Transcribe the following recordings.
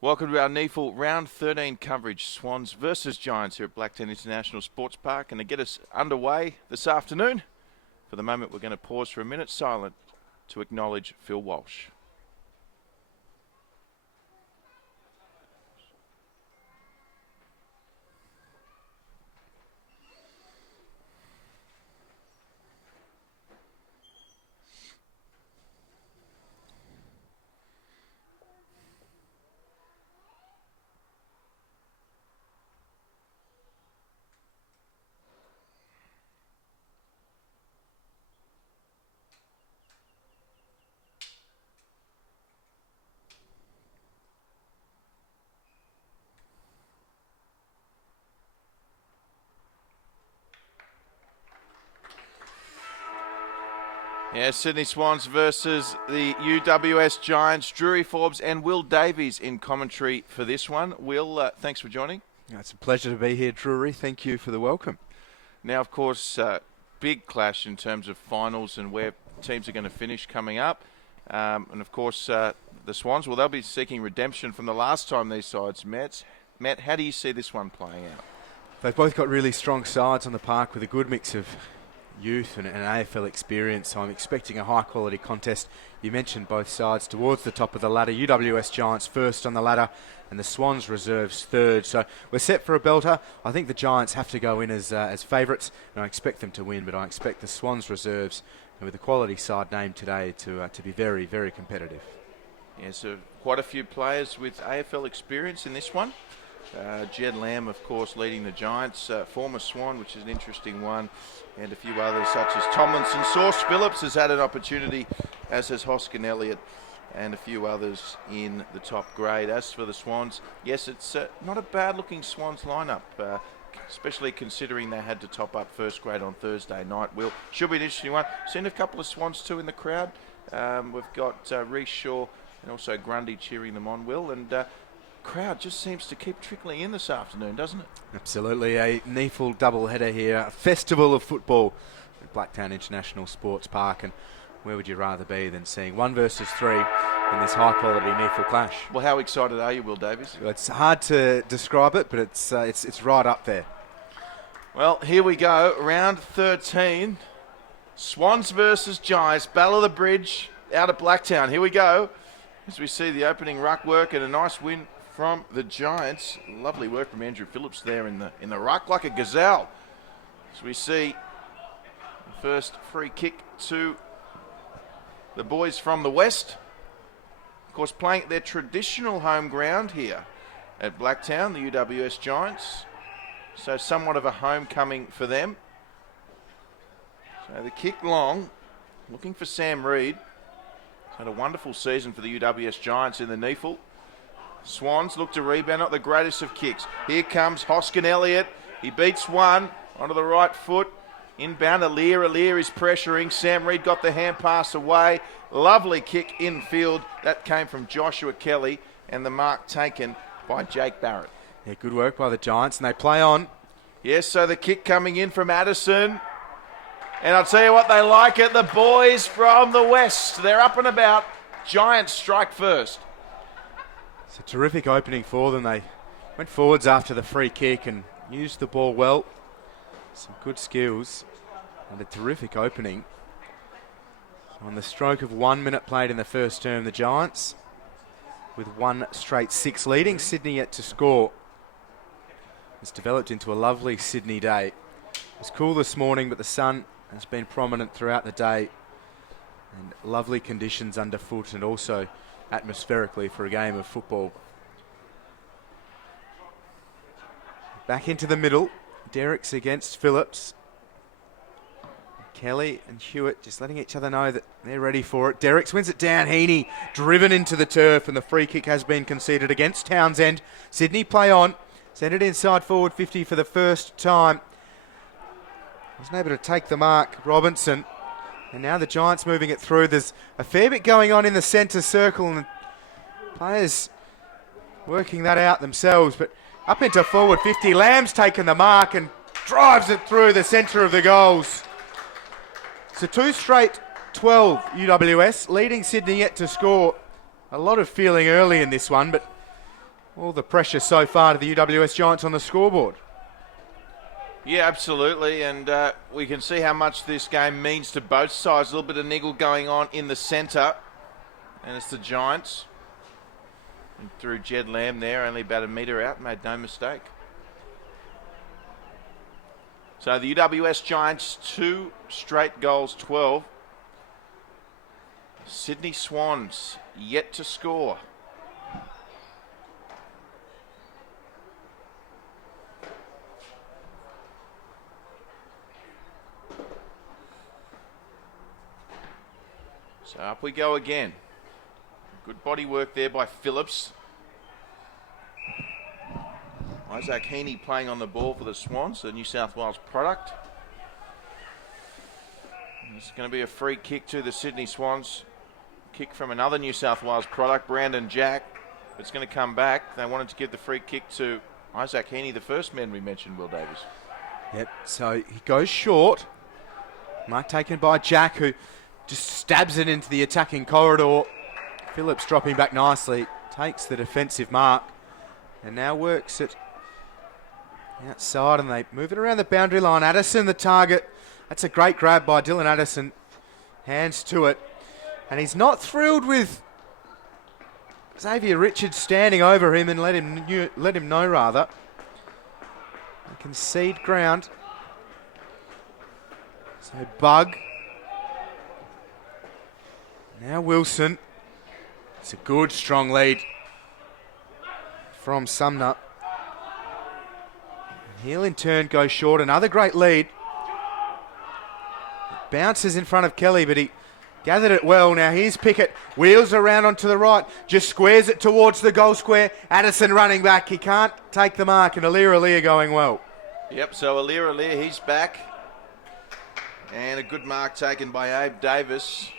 Welcome to our NEAFL Round 13 coverage, Swans versus Giants here at Blacktown International Sports Park. And to get us underway this afternoon, for the moment we're going to pause for a minute silent to acknowledge Phil Walsh. Yeah, Sydney Swans versus the UWS Giants. Drury, Forbes and Will Davies in commentary for this one. Will, thanks for joining. It's a pleasure to be here, Drury. Thank you for the welcome. Now, of course, big clash in terms of finals and where teams are going to finish coming up. And, of course, the Swans, well, they'll be seeking redemption from the last time these sides met. Matt, how do you see this one playing out? They've both got really strong sides on the park with a good mix of youth and AFL experience, so I'm expecting a high-quality contest. You mentioned both sides towards the top of the ladder. UWS Giants first on the ladder and the Swans reserves third. So we're set for a belter. I think the Giants have to go in as favourites, and I expect them to win, but I expect the Swans reserves, with a quality side named today, to be very, very competitive. Yeah, so quite a few players with AFL experience in this one. Jed Lamb, of course, leading the Giants. Former Swan, which is an interesting one. And a few others, such as Tomlinson. Sauce Phillips has had an opportunity, as has Hoskin Elliott, and a few others in the top grade. As for the Swans, yes, it's not a bad-looking Swans lineup, especially considering they had to top up first grade on Thursday night. Will, should be an interesting one. Seen a couple of Swans, too, in the crowd. We've got Reece Shaw and also Grundy cheering them on, Will, and crowd just seems to keep trickling in this afternoon, doesn't it? Absolutely. A NEAFL doubleheader here, a festival of football at Blacktown International Sports Park, and where would you rather be than seeing 1 versus 3 in this high-quality NEAFL clash? Well, how excited are you, Will Davies? It's hard to describe it, but it's right up there. Well, here we go, round 13, Swans versus Giants, Battle of the Bridge out at Blacktown. Here we go, as we see the opening ruck work and a nice win from the Giants. Lovely work from Andrew Phillips there in the ruck, like a gazelle. As we see the first free kick to the boys from the West. Of course, playing at their traditional home ground here at Blacktown, the UWS Giants. So somewhat of a homecoming for them. So the kick long, looking for Sam Reid. Had a wonderful season for the UWS Giants in the NEAFL. Swans look to rebound, not the greatest of kicks. Here comes Hoskin Elliott. He beats one onto the right foot. Inbound, Aliir is pressuring. Sam Reid got the hand pass away. Lovely kick infield. That came from Joshua Kelly, and the mark taken by Jake Barrett. Yeah, good work by the Giants, and they play on. Yes, so the kick coming in from Addison. And I'll tell you what, they like it. The boys from the West, they're up and about. Giants strike first. It's a terrific opening for them. They went forwards after the free kick and used the ball well. Some good skills and a terrific opening. On the stroke of 1 minute played in the first term, the Giants, with 1 straight 6, leading Sydney yet to score. It's developed into a lovely Sydney day. It was cool this morning, but the sun has been prominent throughout the day. And lovely conditions underfoot and also atmospherically for a game of football. Back into the middle. Derrick's against Phillips. Kelly and Hewitt just letting each other know that they're ready for it. Derrick's wins it down. Heaney driven into the turf, and the free kick has been conceded against Townsend. Sydney play on. Send it inside forward 50 for the first time. Wasn't able to take the mark, Robinson. And now the Giants moving it through. There's a fair bit going on in the centre circle, and players working that out themselves. But up into forward 50, Lamb's taken the mark and drives it through the centre of the goals. So 2 straight 12 UWS, leading Sydney yet to score. A lot of feeling early in this one, but All the pressure so far to the UWS Giants on the scoreboard. Yeah, absolutely, and we can see how much this game means to both sides. A little bit of niggle going on in the centre, and it's the Giants. And through Jed Lamb there, only about a metre out, made no mistake. So the UWS Giants, 2 straight goals, 12. Sydney Swans yet to score. So up we go again. Good body work there by Phillips. Isaac Heaney playing on the ball for the Swans, the New South Wales product. It's going to be a free kick to the Sydney Swans. Kick from another New South Wales product, Brandon Jack. It's going to come back. They wanted to give the free kick to Isaac Heaney, the first man we mentioned, Will Davies. Yep, so he goes short. Mark taken by Jack, who just stabs it into the attacking corridor. Phillips dropping back nicely, takes the defensive mark, and now works it outside, and they move it around the boundary line. Addison, the target. That's a great grab by Dylan Addison. Hands to it. And he's not thrilled with Xavier Richards standing over him and let him know rather. They concede ground. So Bug. Now Wilson. It's a good, strong lead from Sumner. He'll in turn go short. Another great lead. Bounces in front of Kelly, but he gathered it well. Now here's Pickett. Wheels around onto the right. Just squares it towards the goal square. Addison running back. He can't take the mark, and Alir going well. Yep, so Alir, he's back. And a good mark taken by Abe Davis.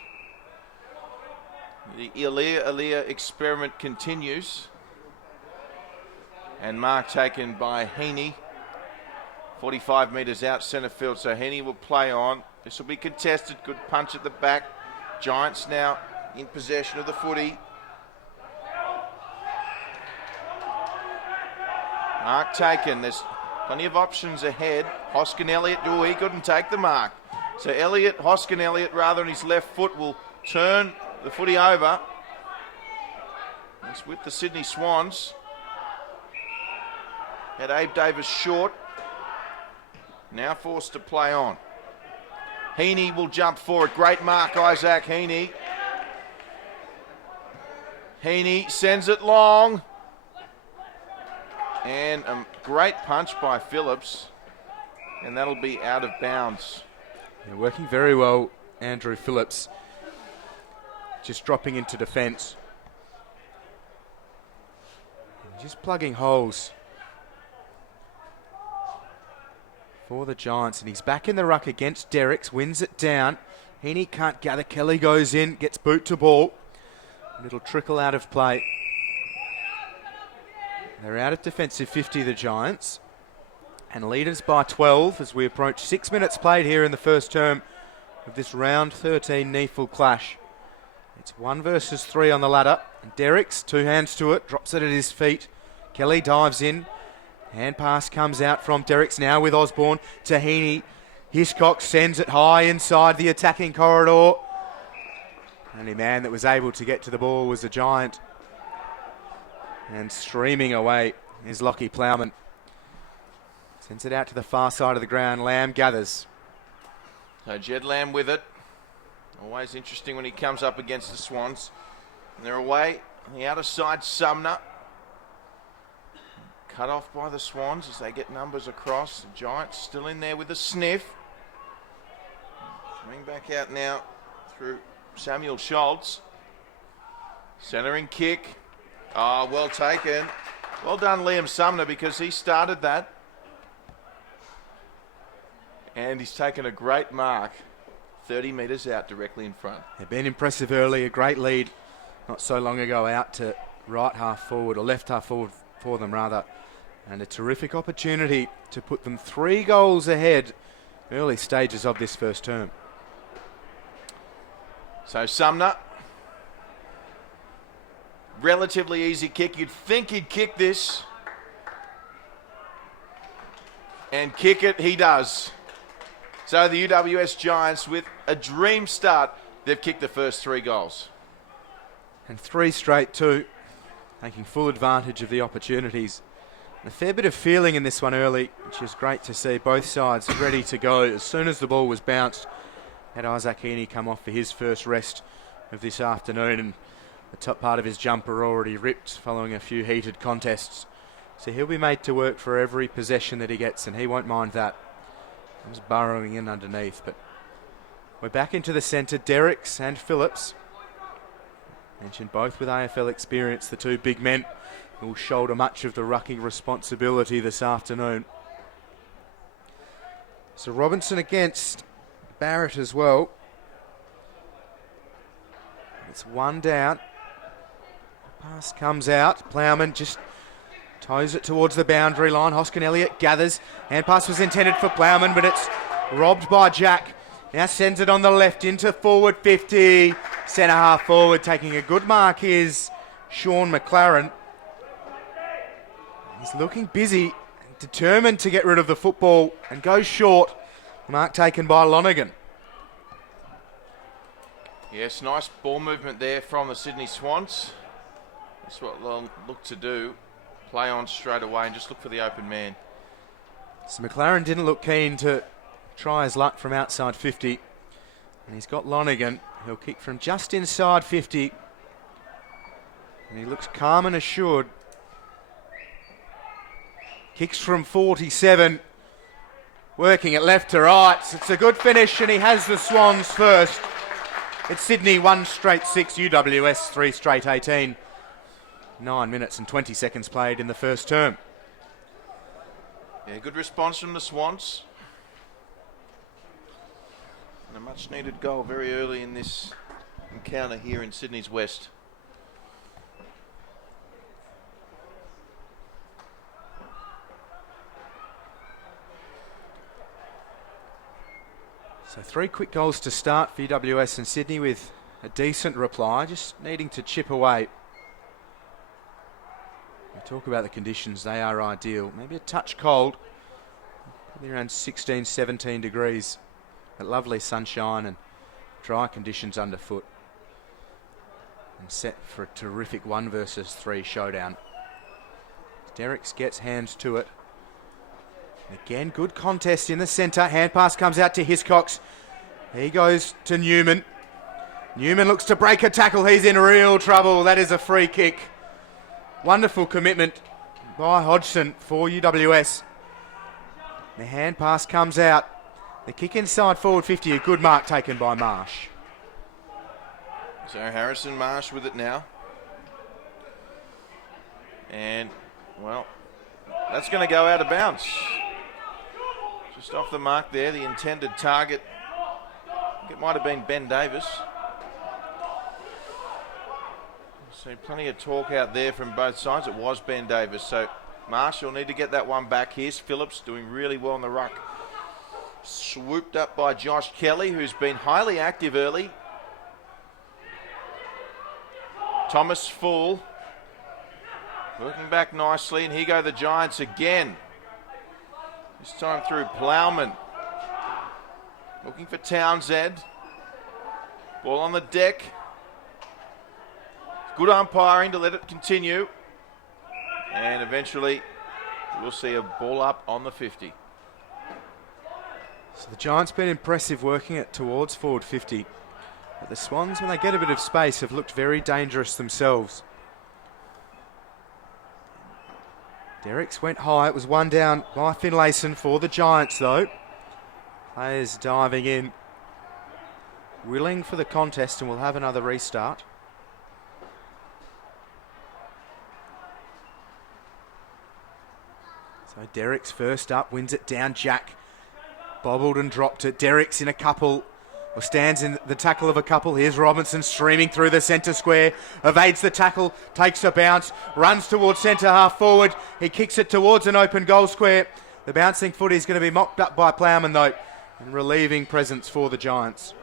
The Alir experiment continues. And mark taken by Heaney. 45 metres out centre field, so Heaney will play on. This will be contested. Good punch at the back. Giants now in possession of the footy. Mark taken. There's plenty of options ahead. Hoskin Elliott, he couldn't take the mark. So Hoskin Elliott, rather on his left foot, will turn the footy over. It's with the Sydney Swans. Had Abe Davis short. Now forced to play on. Heaney will jump forward. Great mark, Isaac Heaney. Heaney sends it long. And a great punch by Phillips. And that'll be out of bounds. Yeah, working very well, Andrew Phillips. Just dropping into defence. Just plugging holes for the Giants, and he's back in the ruck against Derricks, wins it down. Heaney can't gather, Kelly goes in, gets boot to ball. A little trickle out of play. They're out of defensive 50, the Giants, and leaders by 12 as we approach 6 minutes played here in the first term of this round 13 NEAFL clash. It's 1 versus 3 on the ladder, and Derricks, 2 hands to it, drops it at his feet. Kelly dives in. Hand pass comes out from Derricks now with Osborne to Heaney. Hiscock sends it high inside the attacking corridor. Only man that was able to get to the ball was the Giant. And streaming away is Lockie Plowman. Sends it out to the far side of the ground. Lamb gathers. So Jed Lamb with it. Always interesting when he comes up against the Swans. And they're away on the outer side, Sumner. Cut off by the Swans as they get numbers across. The Giants still in there with a sniff. Coming back out now through Samuel Schultz. Centering kick. Oh, well taken. Well done, Liam Sumner, because he started that. And he's taken a great mark. 30 metres out directly in front. They've been impressive early. A great lead not so long ago out to right half forward, or left half forward for them rather. And a terrific opportunity to put them 3 goals ahead early stages of this first term. So Sumner Relatively easy kick. You'd think he'd kick this. And kick it, he does. So the UWS Giants, with a dream start, they've kicked the first 3 goals. And 3 straight too, taking full advantage of the opportunities. And a fair bit of feeling in this one early, which is great to see. Both sides ready to go. As soon as the ball was bounced, had Isaac Heaney come off for his first rest of this afternoon, and the top part of his jumper already ripped following a few heated contests. So he'll be made to work for every possession that he gets, and he won't mind that. He was burrowing in underneath, but we're back into the centre. Derricks and Phillips, mentioned both with AFL experience, the 2 big men who will shoulder much of the rucking responsibility this afternoon. So Robinson against Barrett as well. It's 1 down. Pass comes out. Plowman just toes it towards the boundary line. Hoskin Elliott gathers. Hand pass was intended for Plowman, but it's robbed by Jack. Now sends it on the left into forward 50. Centre half forward, taking a good mark is Sean McLaren. He's looking busy, determined to get rid of the football, and goes short. Mark taken by Lonergan. Yes, nice ball movement there from the Sydney Swans. That's what they'll look to do. Play on straight away and just look for the open man. So McLaren didn't look keen to try his luck from outside 50. And he's got Lonergan. He'll kick from just inside 50. And he looks calm and assured. Kicks from 47. Working it left to right. It's a good finish, and he has the Swans first. It's Sydney 1 straight 6, UWS 3 straight 18. 9 minutes and 20 seconds played in the first term. Yeah, good response from the Swans. And a much needed goal very early in this encounter here in Sydney's West. So 3 quick goals to start for UWS and Sydney with a decent reply, just needing to chip away. We talk about the conditions, they are ideal. Maybe a touch cold, probably around 16, 17 degrees. But lovely sunshine and dry conditions underfoot. And set for a terrific 1 versus 3 showdown. Derricks gets hands to it. And again, good contest in the centre. Hand pass comes out to Hiscox. He goes to Newman. Newman looks to break a tackle. He's in real trouble. That is a free kick. Wonderful commitment by Hodgson for UWS. The hand pass comes out. The kick inside forward 50. A good mark taken by Marsh. So Harrison Marsh with it now. And, well, that's going to go out of bounds. Just off the mark there, the intended target. I think it might have been Ben Davies. So plenty of talk out there from both sides. It was Ben Davies. So Marsh will need to get that one back. Here's Phillips doing really well in the ruck. Swooped up by Josh Kelly, who's been highly active early. Thomas Full working back nicely, and here go the Giants again. This time through Plowman. Looking for Townsend. Ball on the deck. Good umpiring to let it continue. And eventually we'll see a ball up on the 50. So the Giants been impressive working it towards forward 50. But the Swans, when they get a bit of space, have looked very dangerous themselves. Derricks went high. It was 1 down by Finlayson for the Giants, though. Players diving in. Willing for the contest, and we'll have another restart. So Derricks first up, wins it down. Jack bobbled and dropped it. Derricks in a couple, or stands in the tackle of a couple. Here's Robinson streaming through the centre square, evades the tackle, takes a bounce, runs towards centre half forward. He kicks it towards an open goal square. The bouncing footy is going to be mopped up by Plowman, though, and relieving presence for the Giants.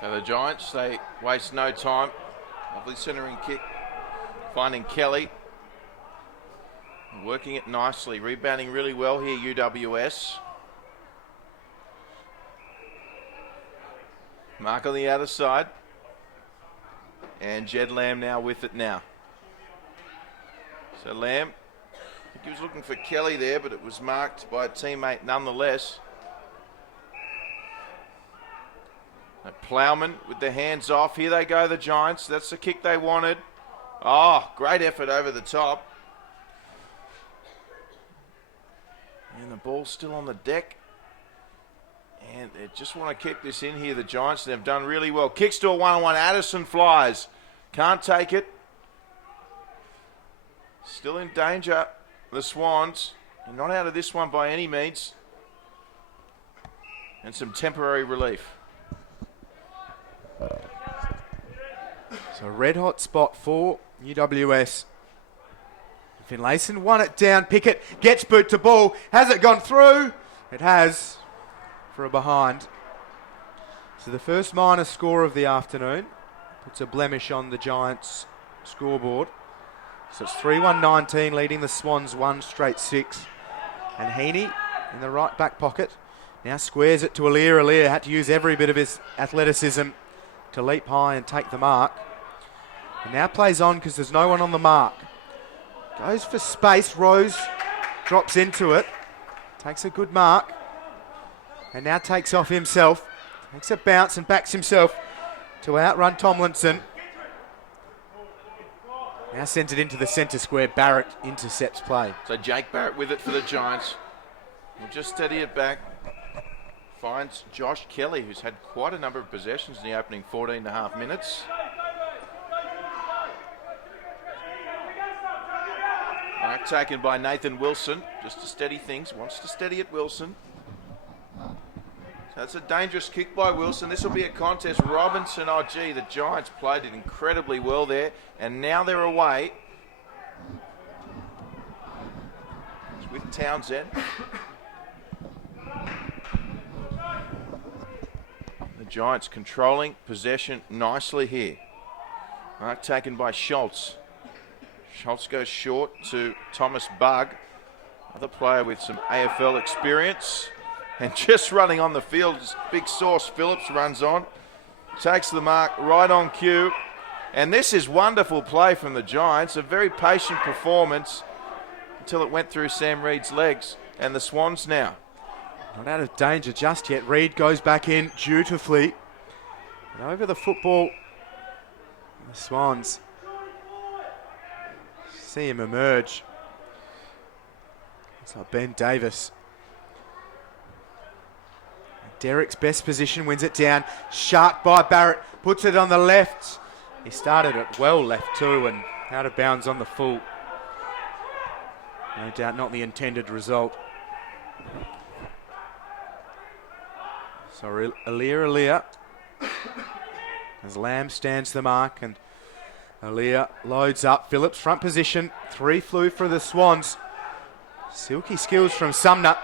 So the Giants, they waste no time. Lovely centering kick. Finding Kelly. Working it nicely. Rebounding really well here, UWS. Mark on the outer side. And Jed Lamb now with it now. So Lamb, I think he was looking for Kelly there, but it was marked by a teammate nonetheless. Plowman with the hands off. Here they go, the Giants. That's the kick they wanted. Oh, great effort over the top. And the ball's still on the deck. And they just want to keep this in here, the Giants. They've done really well. Kicks to a one-on-one. Addison flies. Can't take it. Still in danger, the Swans. They're not out of this one by any means. And some temporary relief. So red hot spot for UWS. Finlayson won it down. Pickett gets boot to ball. Has it gone through? It has, for a behind. So the first minor score of the afternoon puts a blemish on the Giants' scoreboard. So it's 3-1-19, leading the Swans 1 straight 6. And Heaney in the right back pocket now squares it to Alir. Alir had to use every bit of his athleticism to leap high and take the mark. And now plays on because there's no one on the mark. Goes for space. Rose drops into it. Takes a good mark. And now takes off himself. Takes a bounce and backs himself to outrun Tomlinson. Now sends it into the centre square. Barrett intercepts play. So Jake Barrett with it for the Giants. We'll just steady it back. Finds Josh Kelly, who's had quite a number of possessions in the opening 14 and a half minutes. Mark taken by Nathan Wilson, just to steady things. Wants to steady it, Wilson. So that's a dangerous kick by Wilson. This will be a contest. Robinson, oh gee, the Giants played it incredibly well there. And now they're away. It's with Townsend. The Giants controlling possession nicely here. Mark taken by Schultz. Schultz goes short to Thomas Bugg, another player with some AFL experience. And just running on the field, big Sauce Phillips runs on, takes the mark right on cue. And this is wonderful play from the Giants, a very patient performance until it went through Sam Reid's legs. And the Swans now. Not out of danger just yet. Reid goes back in dutifully. And over the football, the Swans see him emerge. It's like Ben Davies. Derek's best position, wins it down. Sharp by Barrett, puts it on the left. He started it well left too and out of bounds on the full. No doubt not the intended result. So Alir. As Lamb stands the mark and Alir loads up. Phillips front position. 3 flew for the Swans. Silky skills from Sumner.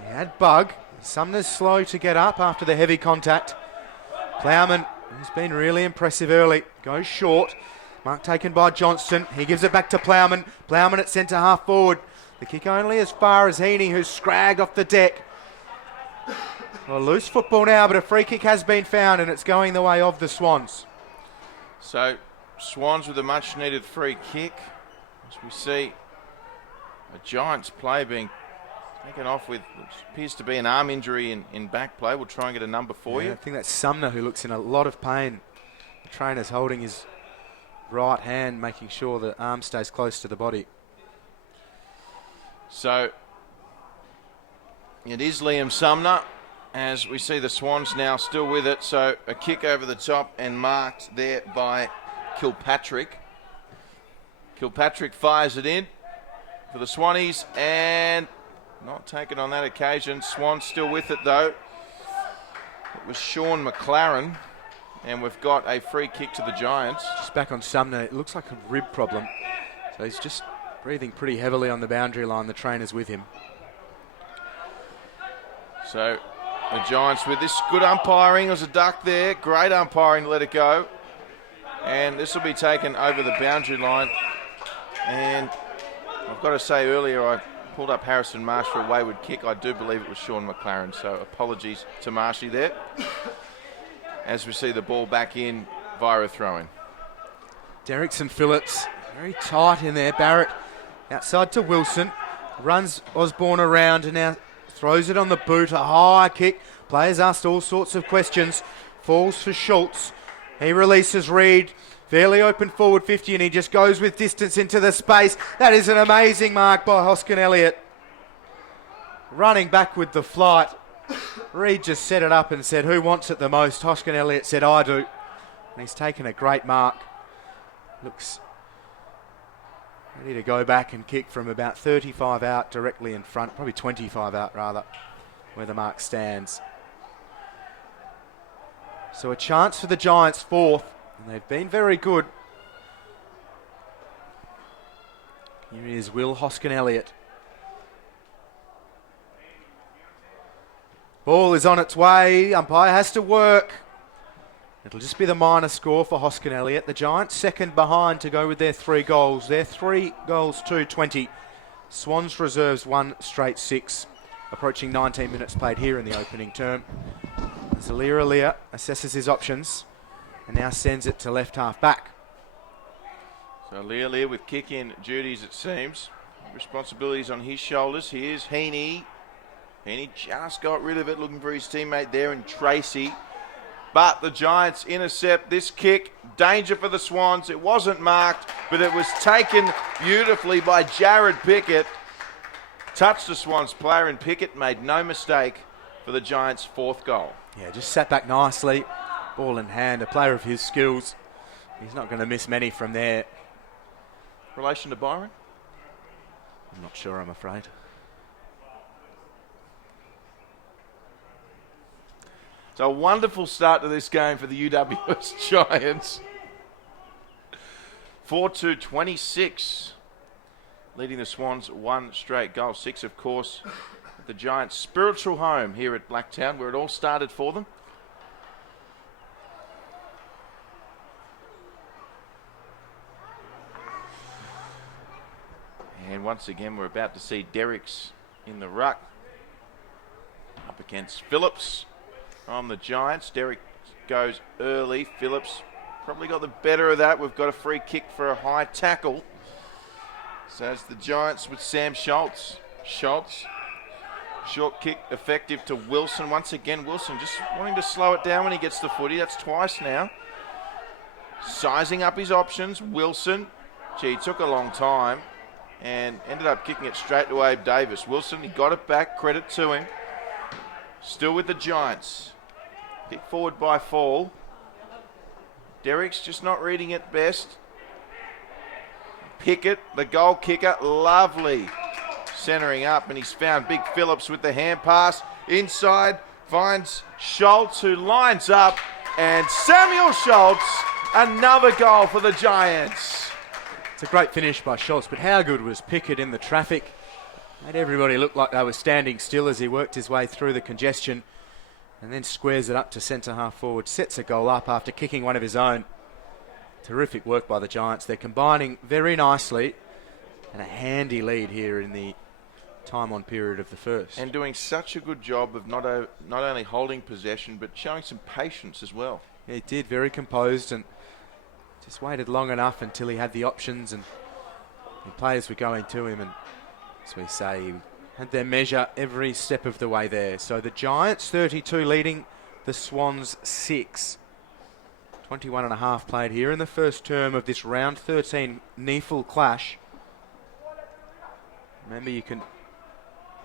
He had Bug. Sumner's slow to get up after the heavy contact. Plowman has been really impressive early. Goes short. Mark taken by Johnston. He gives it back to Plowman. Plowman at centre half forward. The kick only as far as Heaney, who's scragged off the deck. Well, loose football now, but a free kick has been found and it's going the way of the Swans. So Swans with a much needed free kick. As we see a Giants player being taken off with what appears to be an arm injury in back play. We'll try and get a number for you. I think that's Sumner who looks in a lot of pain. The trainer's holding his right hand, making sure the arm stays close to the body. So it is Liam Sumner, as we see the Swans now still with it. So a kick over the top and marked there by Kilpatrick. Kilpatrick fires it in for the Swannies and not taken on that occasion. Swans still with it though. It was Sean McLaren, and we've got a free kick to the Giants. Just back on Sumner, it looks like a rib problem. So he's just breathing pretty heavily on the boundary line. The trainer's with him. So the Giants with this good umpiring. There was a duck there. Great umpiring to let it go. And this will be taken over the boundary line. And I've got to say earlier I pulled up Harrison Marsh for a wayward kick. I do believe it was Sean McLaren, so apologies to Marshy there. As we see the ball back in via a throw-in. Derrickson Phillips, very tight in there. Barrett outside to Wilson. Runs Osborne around and now throws it on the boot. A high kick. Players asked all sorts of questions. Falls for Schultz. He releases Reed. Fairly open forward 50 and he just goes with distance into the space. That is an amazing mark by Hoskin Elliott. Running back with the flight. Reed just set it up and said, who wants it the most? Hoskin Elliott said, I do. And he's taken a great mark. Looks ready to go back and kick from about 35 out directly in front. Probably 25 out rather, where the mark stands. So a chance for the Giants fourth. And they've been very good. Here is Will Hoskin Elliott. Ball is on its way. Umpire has to work. It'll just be the minor score for Hoskin Elliott. The Giants second behind to go with their 3 goals. Their 3 goals to 20. Swans reserves 1 straight 6. Approaching 19 minutes played here in the opening term. As Alir assesses his options. And now sends it to left half back. So Lear with kick-in duties, it seems. Responsibilities on his shoulders. Here's Heaney. Heaney just got rid of it, looking for his teammate there in Tracy. But the Giants intercept this kick. Danger for the Swans. It wasn't marked, but it was taken beautifully by Jared Pickett. Touched the Swans player, and Pickett made no mistake for the Giants' 4th goal. Yeah, just sat back nicely. Ball in hand, a player of his skills. He's not going to miss many from there. Relation to Byron? I'm not sure, I'm afraid. So a wonderful start to this game for the UWS Giants. 4-2-26. Leading the Swans 1 straight goal. 6, of course, at the Giants' spiritual home here at Blacktown, where it all started for them. And once again, we're about to see Derricks in the ruck. Up against Phillips from the Giants. Derrick goes early. Phillips probably got the better of that. We've got a free kick for a high tackle. So it's the Giants with Sam Schultz. Schultz, short kick effective to Wilson. Once again, Wilson just wanting to slow it down when he gets the footy. That's twice now. Sizing up his options. Wilson, gee, it took a long time. And ended up kicking it straight to Abe Davis. Wilson, he got it back, credit to him. Still with the Giants. Kick forward by Fall. Derrick's just not reading it best. Pickett, the goal kicker, lovely. Centering up, and he's found Big Phillips with the hand pass. Inside, finds Schultz, who lines up. And Samuel Schultz, another goal for the Giants. It's a great finish by Schultz, but how good was Pickett in the traffic? Made everybody look like they were standing still as he worked his way through the congestion and then squares it up to centre half forward. Sets a goal up after kicking one of his own. Terrific work by the Giants. They're combining very nicely and a handy lead here in the time on period of the first. And doing such a good job of not only holding possession but showing some patience as well. Yeah, he did, very composed and just waited long enough until he had the options and players were going to him, and as we say, he had their measure every step of the way there. So the Giants 32 leading the Swans 6. 21 and a half played here in the first term of this round 13 NEAFL clash. Remember, you can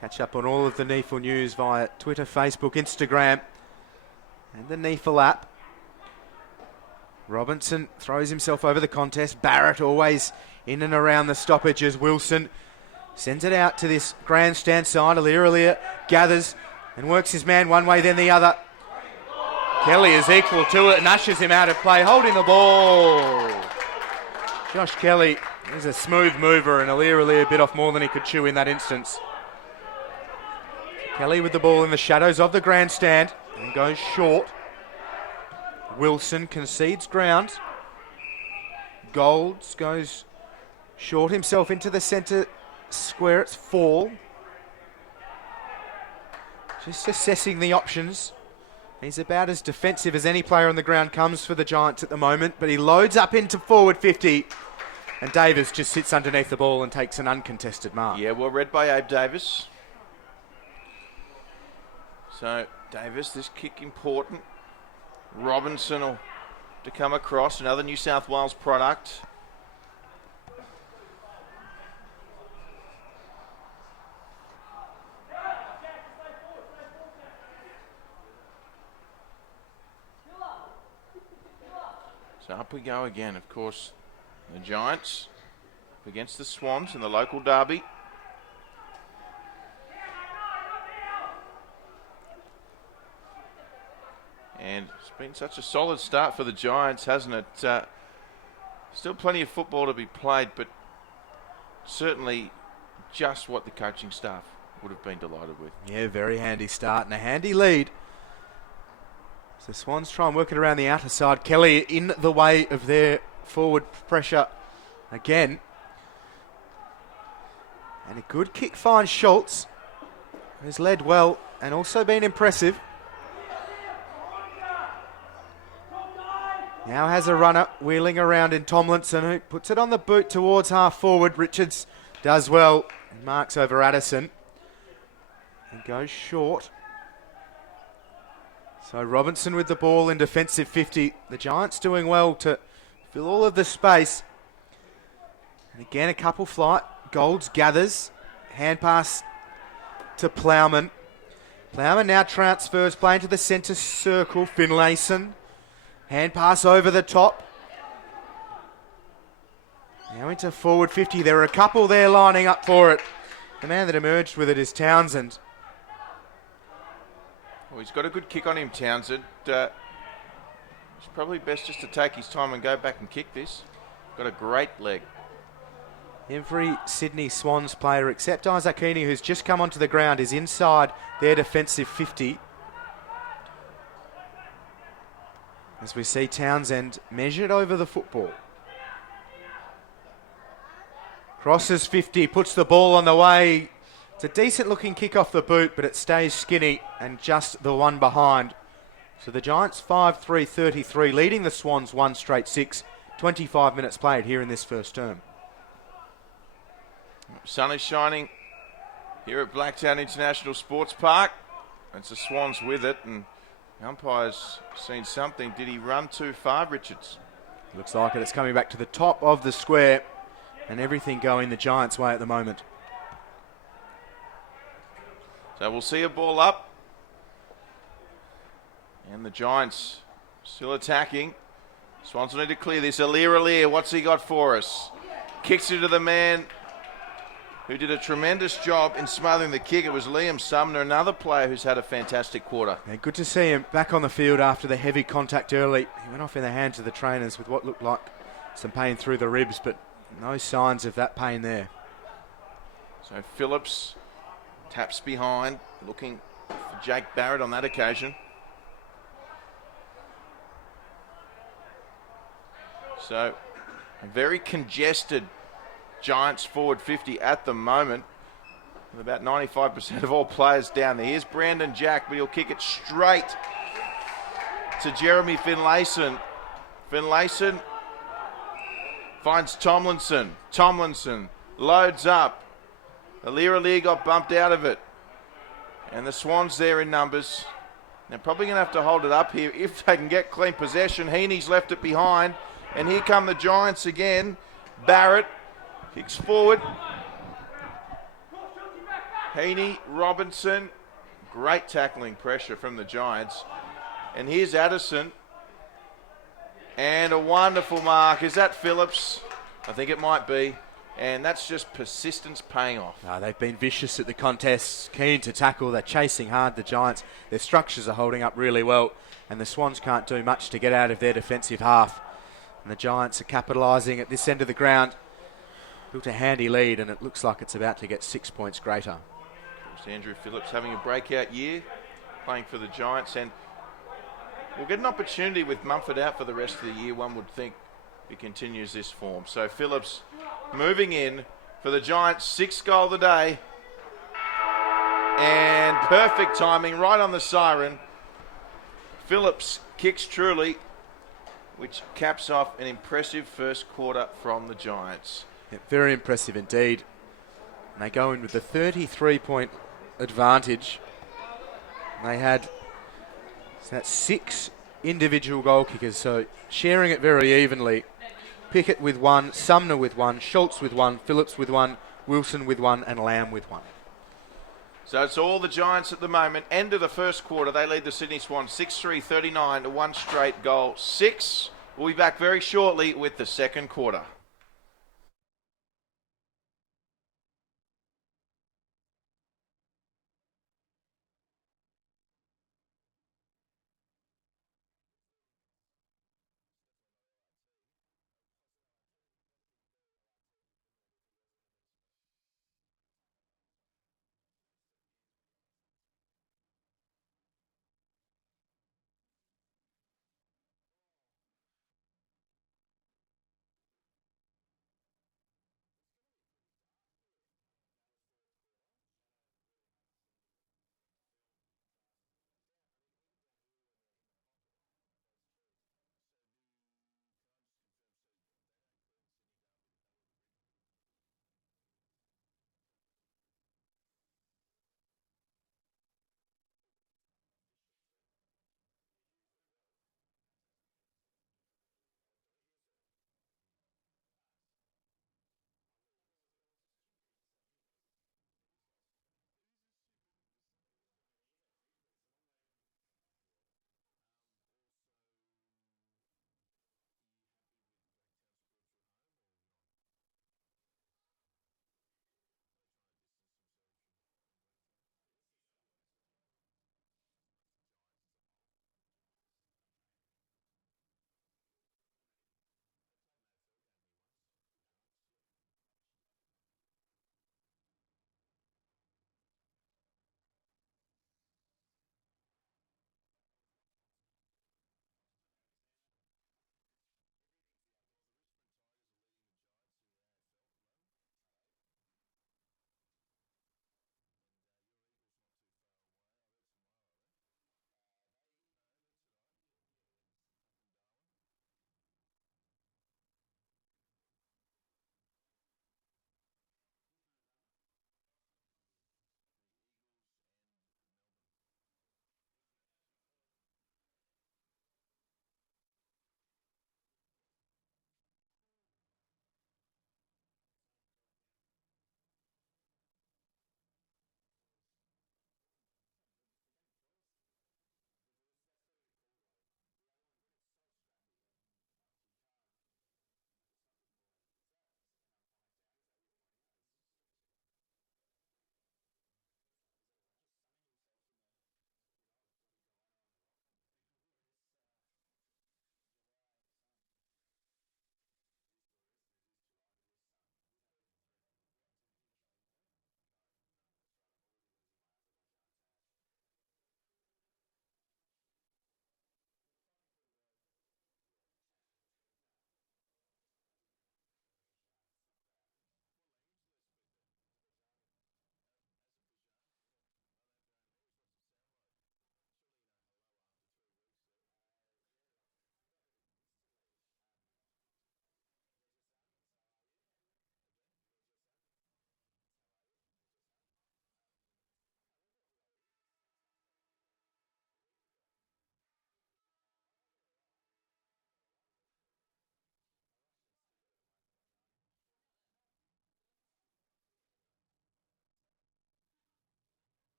catch up on all of the NEAFL news via Twitter, Facebook, Instagram and the NEAFL app. Robinson throws himself over the contest. Barrett always in and around the stoppages. Wilson sends it out to this grandstand side. Alir gathers and works his man one way, then the other. Kelly is equal to it and ushers him out of play, holding the ball. Josh Kelly is a smooth mover, and Alir bit off more than he could chew in that instance. Kelly with the ball in the shadows of the grandstand and goes short. Wilson concedes ground. Golds goes short himself into the centre square. It's Fall. Just assessing the options. He's about as defensive as any player on the ground comes for the Giants at the moment, but he loads up into forward 50, and Davies just sits underneath the ball and takes an uncontested mark. Yeah, well read by Abe Davis. So Davis, this kick important. Robinson will to come across, another New South Wales product. So up we go again, of course. The Giants against the Swans in the local derby. And it's been such a solid start for the Giants, hasn't it? Still plenty of football to be played, but certainly just what the coaching staff would have been delighted with. Yeah, very handy start and a handy lead. So Swans try and work it around the outer side. Kelly in the way of their forward pressure again. And a good kick finds Schultz, who's led well and also been impressive. Now has a runner wheeling around in Tomlinson, who puts it on the boot towards half forward. Richards does well and marks over Addison and goes short. So Robinson with the ball in defensive 50. The Giants doing well to fill all of the space. And again, a couple flight. Golds gathers. Hand pass to Plowman. Plowman now transfers, playing to the centre circle. Finlayson. Hand pass over the top. Now into forward 50. There are a couple there lining up for it. The man that emerged with it is Townsend. Well, he's got a good kick on him, Townsend. It's probably best just to take his time and go back and kick this. Got a great leg. Every Sydney Swans player except Isaac Heaney, who's just come onto the ground, is inside their defensive 50. As we see Townsend measured over the football. Crosses 50, puts the ball on the way. It's a decent looking kick off the boot, but it stays skinny and just the one behind. So the Giants 5-3-33, leading the Swans 1 straight 6. 25 minutes played here in this first term. Sun is shining here at Blacktown International Sports Park. It's the Swans with it, and the umpire's seen something. Did he run too far, Richards? Looks like it. It's coming back to the top of the square, and everything going the Giants' way at the moment. So we'll see a ball up. And the Giants still attacking. Swans will need to clear this. Alir, what's he got for us? Kicks it to the man who did a tremendous job in smothering the kick. It was Liam Sumner, another player who's had a fantastic quarter. Yeah, good to see him back on the field after the heavy contact early. He went off in the hands of the trainers with what looked like some pain through the ribs, but no signs of that pain there. So Phillips taps behind, looking for Jake Barrett on that occasion. So a very congested Giants forward 50 at the moment, with about 95% of all players down there. Here's Brandon Jack, but he'll kick it straight to Jeremy Finlayson. Finlayson finds Tomlinson. Tomlinson loads up. Alir got bumped out of it. And the Swans there in numbers. They're probably going to have to hold it up here if they can get clean possession. Heaney's left it behind. And here come the Giants again. Barrett kicks forward. Heaney, Robinson. Great tackling pressure from the Giants. And here's Addison. And a wonderful mark. Is that Phillips? I think it might be. And that's just persistence paying off. They've been vicious at the contests, keen to tackle. They're chasing hard, the Giants. Their structures are holding up really well. And the Swans can't do much to get out of their defensive half. And the Giants are capitalising at this end of the ground. Built a handy lead, and it looks like it's about to get 6 points greater. Of course, Andrew Phillips having a breakout year, playing for the Giants, and we'll get an opportunity with Mumford out for the rest of the year, one would think, he continues this form. So Phillips moving in for the Giants' 6th goal of the day. And perfect timing right on the siren. Phillips kicks Drury, which caps off an impressive first quarter from the Giants. Yeah, very impressive indeed. And they go in with a 33-point advantage. And they had that's 6 individual goal kickers, so sharing it very evenly. Pickett with 1, Sumner with 1, Schultz with 1, Phillips with 1, Wilson with 1, and Lamb with 1. So it's all the Giants at the moment. End of the first quarter, they lead the Sydney Swans 6-3, 39 to 1 straight goal. 6. We'll be back very shortly with the second quarter.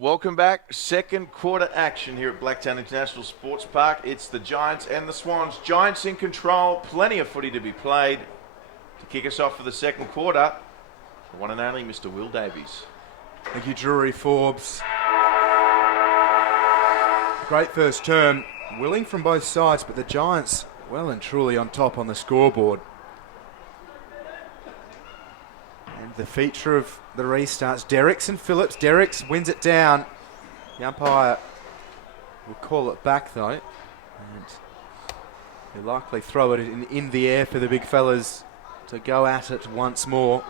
Welcome back. Second quarter action here at Blacktown International Sports Park. It's the Giants and the Swans. Giants in control. Plenty of footy to be played. To kick us off for the second quarter, the one and only Mr. Will Davies. Thank you, Drury, Forbes. Great first term. Willing from both sides, but the Giants well and truly on top on the scoreboard. And the feature of the restarts, Derricks and Phillips. Derricks wins it down. The umpire will call it back though. And he'll likely throw it in the air for the big fellas to go at it once more.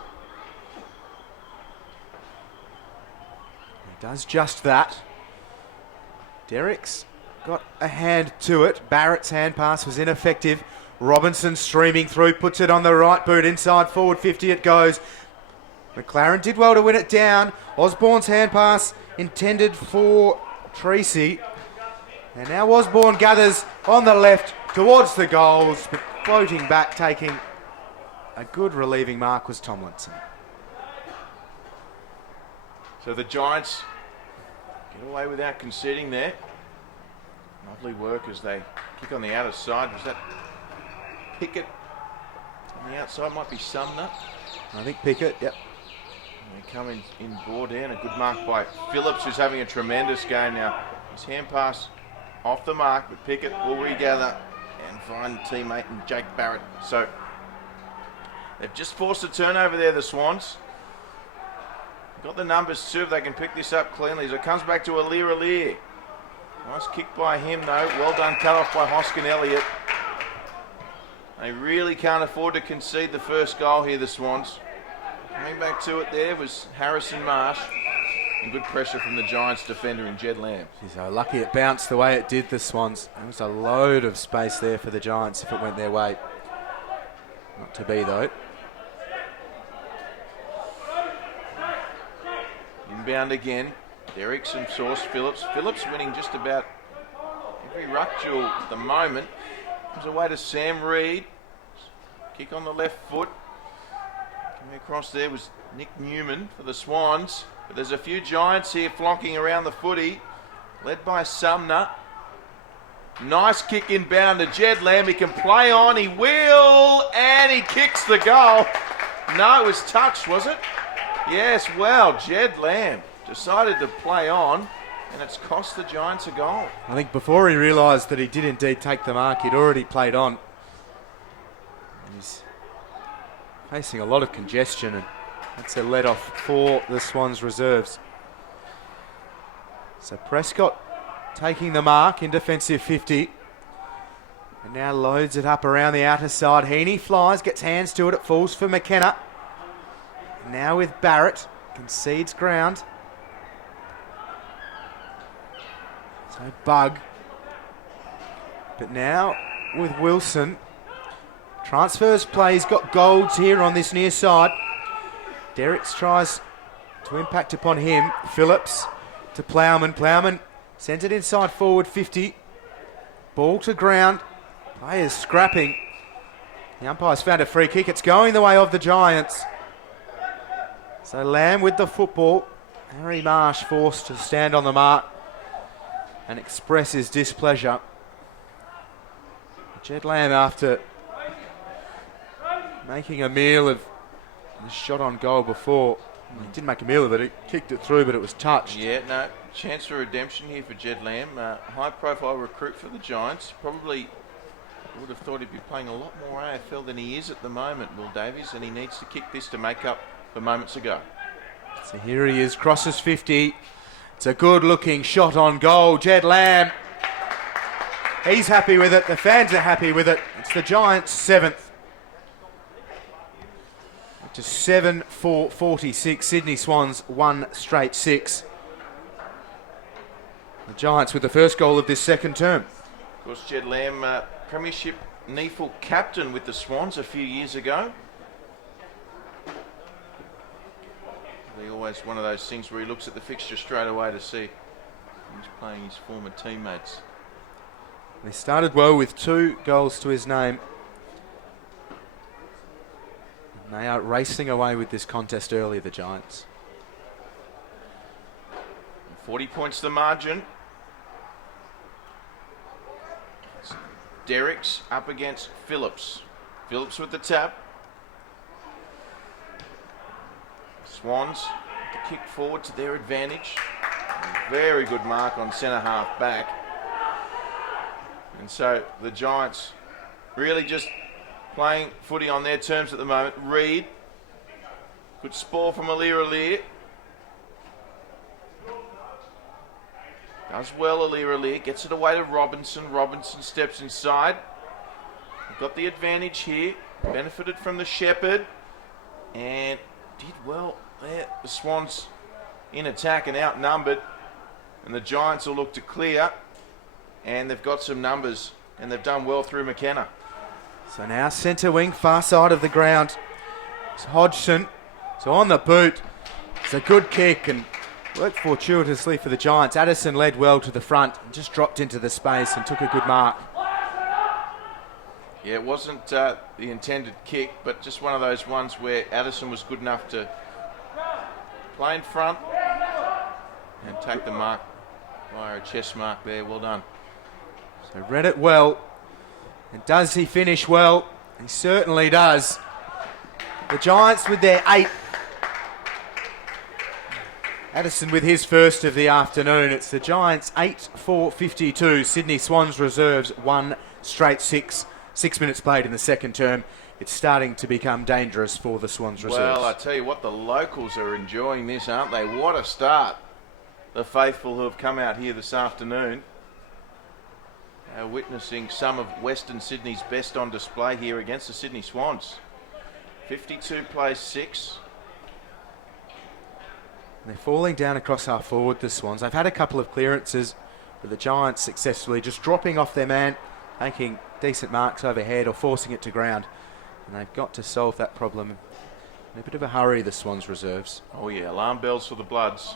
He does just that. Derricks got a hand to it. Barrett's hand pass was ineffective. Robinson streaming through, puts it on the right boot, inside forward 50 it goes. McLaren did well to win it down. Osborne's hand pass intended for Tracy. And now Osborne gathers on the left towards the goals, but floating back, taking a good relieving mark was Tomlinson. So the Giants get away without conceding there. Lovely work as they kick on the outer side. Was that Pickett on the outside? Might be Sumner. I think Pickett, yep. They come in board in. A good mark by Phillips, who's having a tremendous game now. His hand pass off the mark, but Pickett will regather and find teammate and Jake Barrett. So they've just forced a turnover there, the Swans. Got the numbers too if they can pick this up cleanly. So it comes back to Aliir. Nice kick by him though. Well done, cut off by Hoskin Elliott. They really can't afford to concede the first goal here, the Swans. Coming back to it there was Harrison Marsh. And good pressure from the Giants defender in Jed Lamb. So lucky it bounced the way it did, the Swans. There was a load of space there for the Giants if it went their way. Not to be though. Inbound again. Derricks and Sauce Phillips. Phillips winning just about every ruck duel at the moment. Comes away to Sam Reed. Kick on the left foot. Coming across there was Nick Newman for the Swans. But there's a few Giants here flonking around the footy. Led by Sumner. Nice kick inbound to Jed Lamb. He can play on. He will. And he kicks the goal. No, it was touched, was it? Yes, well, Jed Lamb decided to play on, and it's cost the Giants a goal. I think before he realised that he did indeed take the mark, he'd already played on. He's facing a lot of congestion, and that's a let-off for the Swans reserves. So Prescott taking the mark in defensive 50. And now loads it up around the outer side. Heaney flies, gets hands to it, it falls for McKenna. Now with Barrett, concedes ground. So Bug. But now with Wilson. Transfers plays, got Golds here on this near side. Derricks tries to impact upon him. Phillips to Plowman. Plowman sends it inside forward 50. Ball to ground. Players scrapping. The umpire's found a free kick. It's going the way of the Giants. So Lamb with the football. Harry Marsh forced to stand on the mark and express his displeasure. Jed Lamb, after making a meal of the shot on goal before, he didn't make a meal of it, he kicked it through, but it was touched. Yeah, no, chance for redemption here for Jed Lamb. High profile recruit for the Giants. Probably would have thought he'd be playing a lot more AFL than he is at the moment, Will Davies, and he needs to kick this to make up for moments ago. So here he is, crosses 50. It's a good looking shot on goal. Jed Lamb, he's happy with it, the fans are happy with it. It's the Giants' 7th. To 7-4-46. Sydney Swans 1 straight 6. The Giants with the first goal of this second term. Of course, Jed Lamb, Premiership NEAFL captain with the Swans a few years ago. They're always one of those things where he looks at the fixture straight away to see who's playing his former teammates. They started well with 2 goals to his name. They are racing away with this contest early, the Giants. 40 points the margin. Derricks up against Phillips. Phillips with the tap. Swans, the kick forward to their advantage. Very good mark on centre half back. And so the Giants really just playing footy on their terms at the moment. Reed, good spoil from Alir. Does well, Alir. Gets it away to Robinson. Robinson steps inside. Got the advantage here. Benefited from the Shepherd. And did well there. The Swans in attack and outnumbered. And the Giants will look to clear. And they've got some numbers. And they've done well through McKenna. So now centre wing, far side of the ground. It's Hodgson. So on the boot. It's a good kick and worked fortuitously for the Giants. Addison led well to the front and just dropped into the space and took a good mark. Yeah, it wasn't the intended kick, but just one of those ones where Addison was good enough to play in front and take the mark via a chest mark there. Well done. So read it well. And does he finish well? He certainly does. The Giants with their 8th. Addison with his first of the afternoon. It's the Giants 8-4-52. Sydney Swans reserves 1 straight 6. 6 minutes played in the second term. It's starting to become dangerous for the Swans reserves. Well, I tell you what, the locals are enjoying this, aren't they? What a start. The faithful who have come out here this afternoon are witnessing some of Western Sydney's best on display here against the Sydney Swans. 52 plays 6. They're falling down across half forward, the Swans. They've had a couple of clearances, but the Giants successfully just dropping off their man, making decent marks overhead or forcing it to ground. And they've got to solve that problem in a bit of a hurry, the Swans reserves. Oh yeah, alarm bells for the Bloods.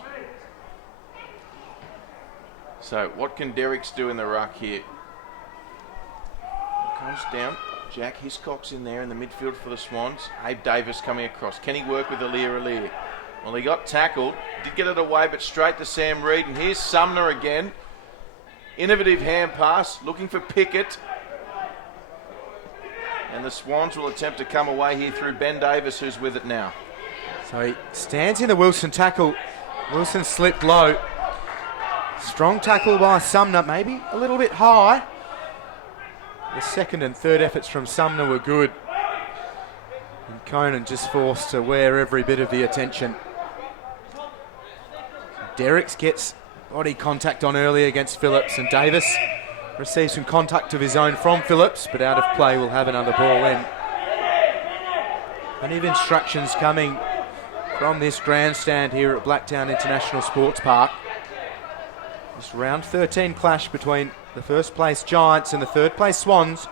So what can Derricks do in the ruck here? Comes down. Jack Hiscock's in there in the midfield for the Swans. Abe Davis coming across. Can he work with Alir? Well, he got tackled. Did get it away, but straight to Sam Reid. And here's Sumner again. Innovative hand pass, looking for Pickett. And the Swans will attempt to come away here through Ben Davis, who's with it now. So he stands in the Wilson tackle. Wilson slipped low. Strong tackle by Sumner, maybe a little bit high. The second and third efforts from Sumner were good. And Conan just forced to wear every bit of the attention. Derricks gets body contact on early against Phillips, and Davis receives some contact of his own from Phillips, but out of play will have another ball in. Plenty of instructions coming from this grandstand here at Blacktown International Sports Park. This round 13 clash between the first place Giants and the third place Swans.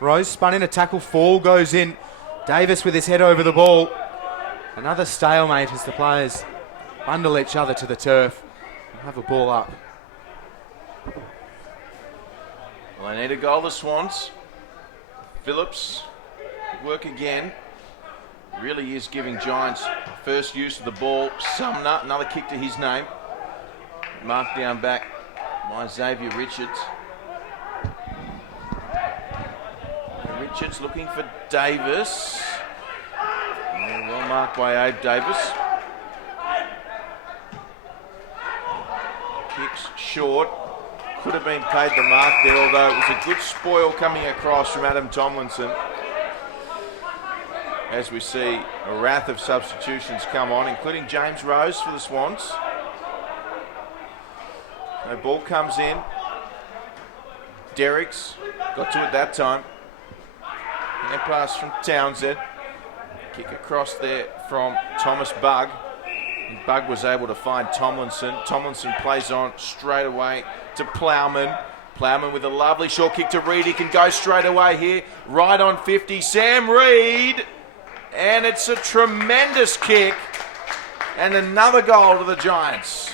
Rose spun in a tackle, fall goes in. Davis with his head over the ball. Another stalemate as the players bundle each other to the turf and have a ball up. Well, they need a goal, the Swans. Phillips, work again. Really is giving Giants first use of the ball. Sumner, another kick to his name. Marked down back by Xavier Richards. Richards looking for Davis. And well marked by Abe Davis. Kicks short. Could have been paid the mark there, although it was a good spoil coming across from Adam Tomlinson. As we see a wrath of substitutions come on, including James Rose for the Swans. So ball comes in. Derricks got to it that time. Hand pass from Townsend. Kick across there from Thomas Bugg. And Bugg was able to find Tomlinson. Tomlinson plays on straight away to Plowman. Plowman with a lovely short kick to Reid. He can go straight away here. Right on 50. Sam Reid. And it's a tremendous kick. And another goal to the Giants.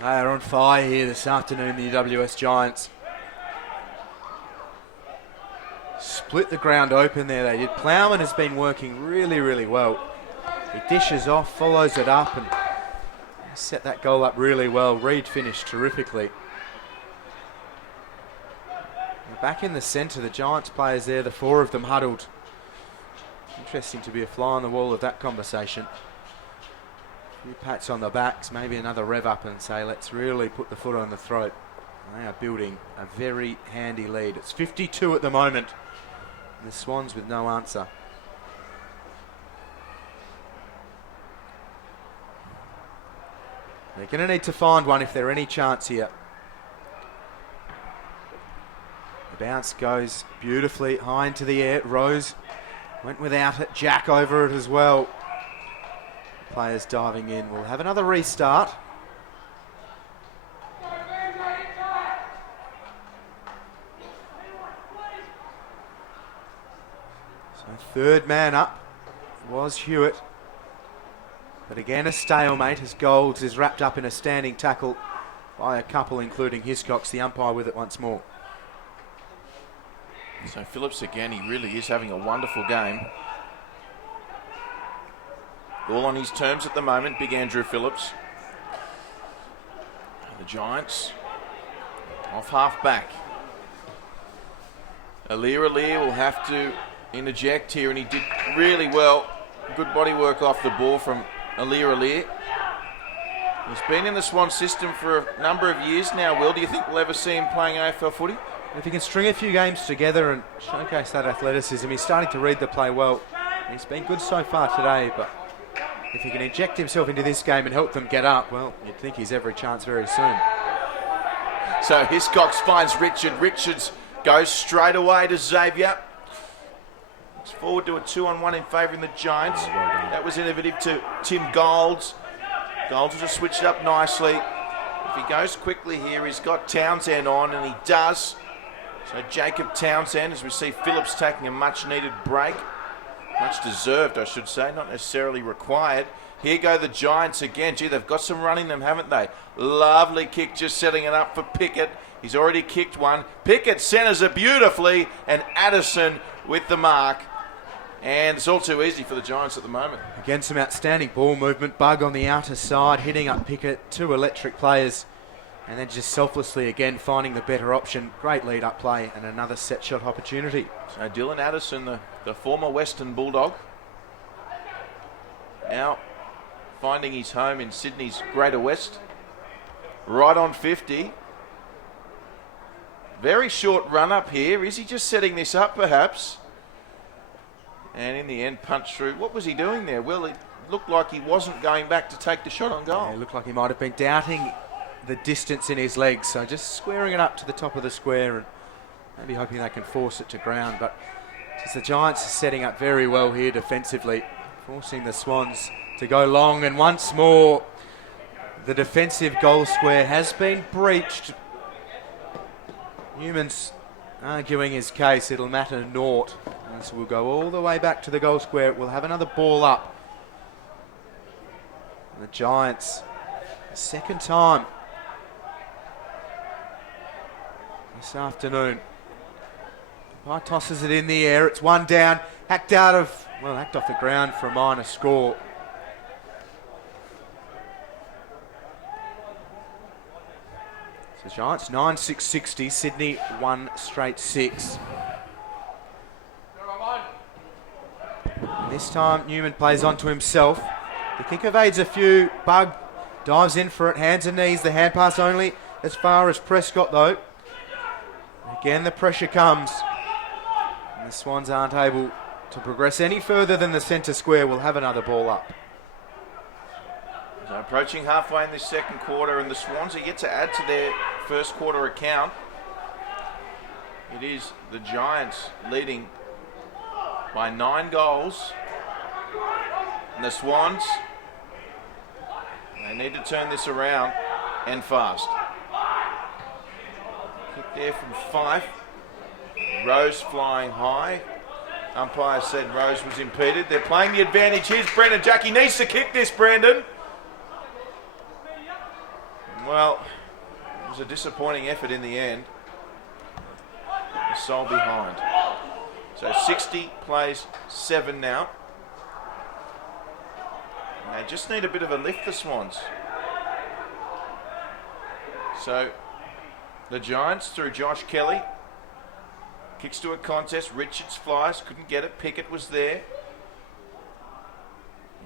They are on fire here this afternoon, the UWS Giants. Split the ground open there, they did. Plowman has been working really, really well. He dishes off, follows it up, and Set that goal up really well. Reed finished terrifically. Back in the centre, the Giants players there, the four of them huddled. Interesting to be a fly on the wall of that conversation. A few pats on the backs, maybe another rev up and say, let's really put the foot on the throat. They are building a very handy lead. It's 52 at the moment. And the Swans with no answer. They're going to need to find one if there's any chance here. The bounce goes beautifully high into the air. Rose went without it. Jack over it as well. Players diving in. We'll have another restart. So third man up was Hewitt. But again, a stalemate as Golds is wrapped up in a standing tackle by a couple, including Hiscox, the umpire with it once more. So Phillips again, he really is having a wonderful game. All on his terms at the moment, big Andrew Phillips. The Giants off half back. Alir will have to interject here, and he did really well. Good body work off the ball from Alir. He's been in the Swan system for a number of years now, Will. Do you think we'll ever see him playing AFL footy? If he can string a few games together and showcase that athleticism, he's starting to read the play well. He's been good so far today, but if he can inject himself into this game and help them get up, well, you'd think he's every chance very soon. So Hiscox finds Richard. Richards goes straight away to Xavier. Looks forward to a 2-on-1 in favour of the Giants. That was innovative to Tim Golds. Golds will just switch it up nicely. If he goes quickly here, he's got Townsend on, and he does. So Jacob Townsend, as we see Phillips taking a much-needed break. Much deserved, I should say, not necessarily required. Here go the Giants again. Gee, they've got some run in them, haven't they? Lovely kick, just setting it up for Pickett. He's already kicked one. Pickett centres it beautifully, and Addison with the mark. And it's all too easy for the Giants at the moment. Again, some outstanding ball movement. Bug on the outer side, hitting up Pickett. Two electric players. And then just selflessly again finding the better option. Great lead-up play and another set-shot opportunity. So Dylan Addison, the former Western Bulldog, now finding his home in Sydney's Greater West. Right on 50. Very short run-up here. Is he just setting this up, perhaps? And in the end, punch through. What was he doing there? Well, it looked like he wasn't going back to take the shot on goal. Yeah, it looked like he might have been doubting the distance in his legs, so just squaring it up to the top of the square and maybe hoping they can force it to ground. But just the Giants are setting up very well here defensively, forcing the Swans to go long, and once more the defensive goal square has been breached. Newman's arguing his case, it'll matter naught. And so we'll go all the way back to the goal square. We'll have another ball up. The Giants, the second time this afternoon. Pai tosses it in the air. It's one down. Hacked off the ground for a minor score. So Giants 9-6-60. Sydney 1 straight 6. And this time Newman plays on to himself. The kick evades a few. Bug dives in for it. Hands and knees. The hand pass only as far as Prescott though. Again, the pressure comes. And the Swans aren't able to progress any further than the centre square. We'll have another ball up. So approaching halfway in this second quarter, and the Swans are yet to add to their first quarter account. It is the Giants leading by 9 goals. And the Swans, they need to turn this around, and fast. Kick there from Fife. Rose flying high. Umpire said Rose was impeded. They're playing the advantage. Here's Brendan Jack. He needs to kick this, Brandon. Well, it was a disappointing effort in the end. The soul behind. So 60 plays 7 now. And they just need a bit of a lift, the Swans. So the Giants through Josh Kelly. Kicks to a contest. Richards flies. Couldn't get it. Pickett was there.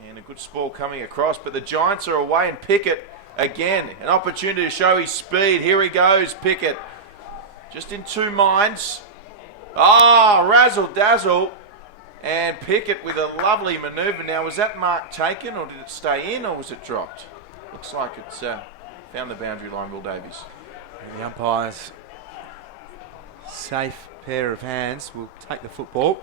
And a good ball coming across. But the Giants are away, and Pickett, again, an opportunity to show his speed. Here he goes, Pickett. Just in two minds. Razzle dazzle. And Pickett with a lovely manoeuvre. Now, was that mark taken, or did it stay in, or was it dropped? Looks like it's found the boundary line, Will Davies. And the umpires, safe pair of hands, will take the football.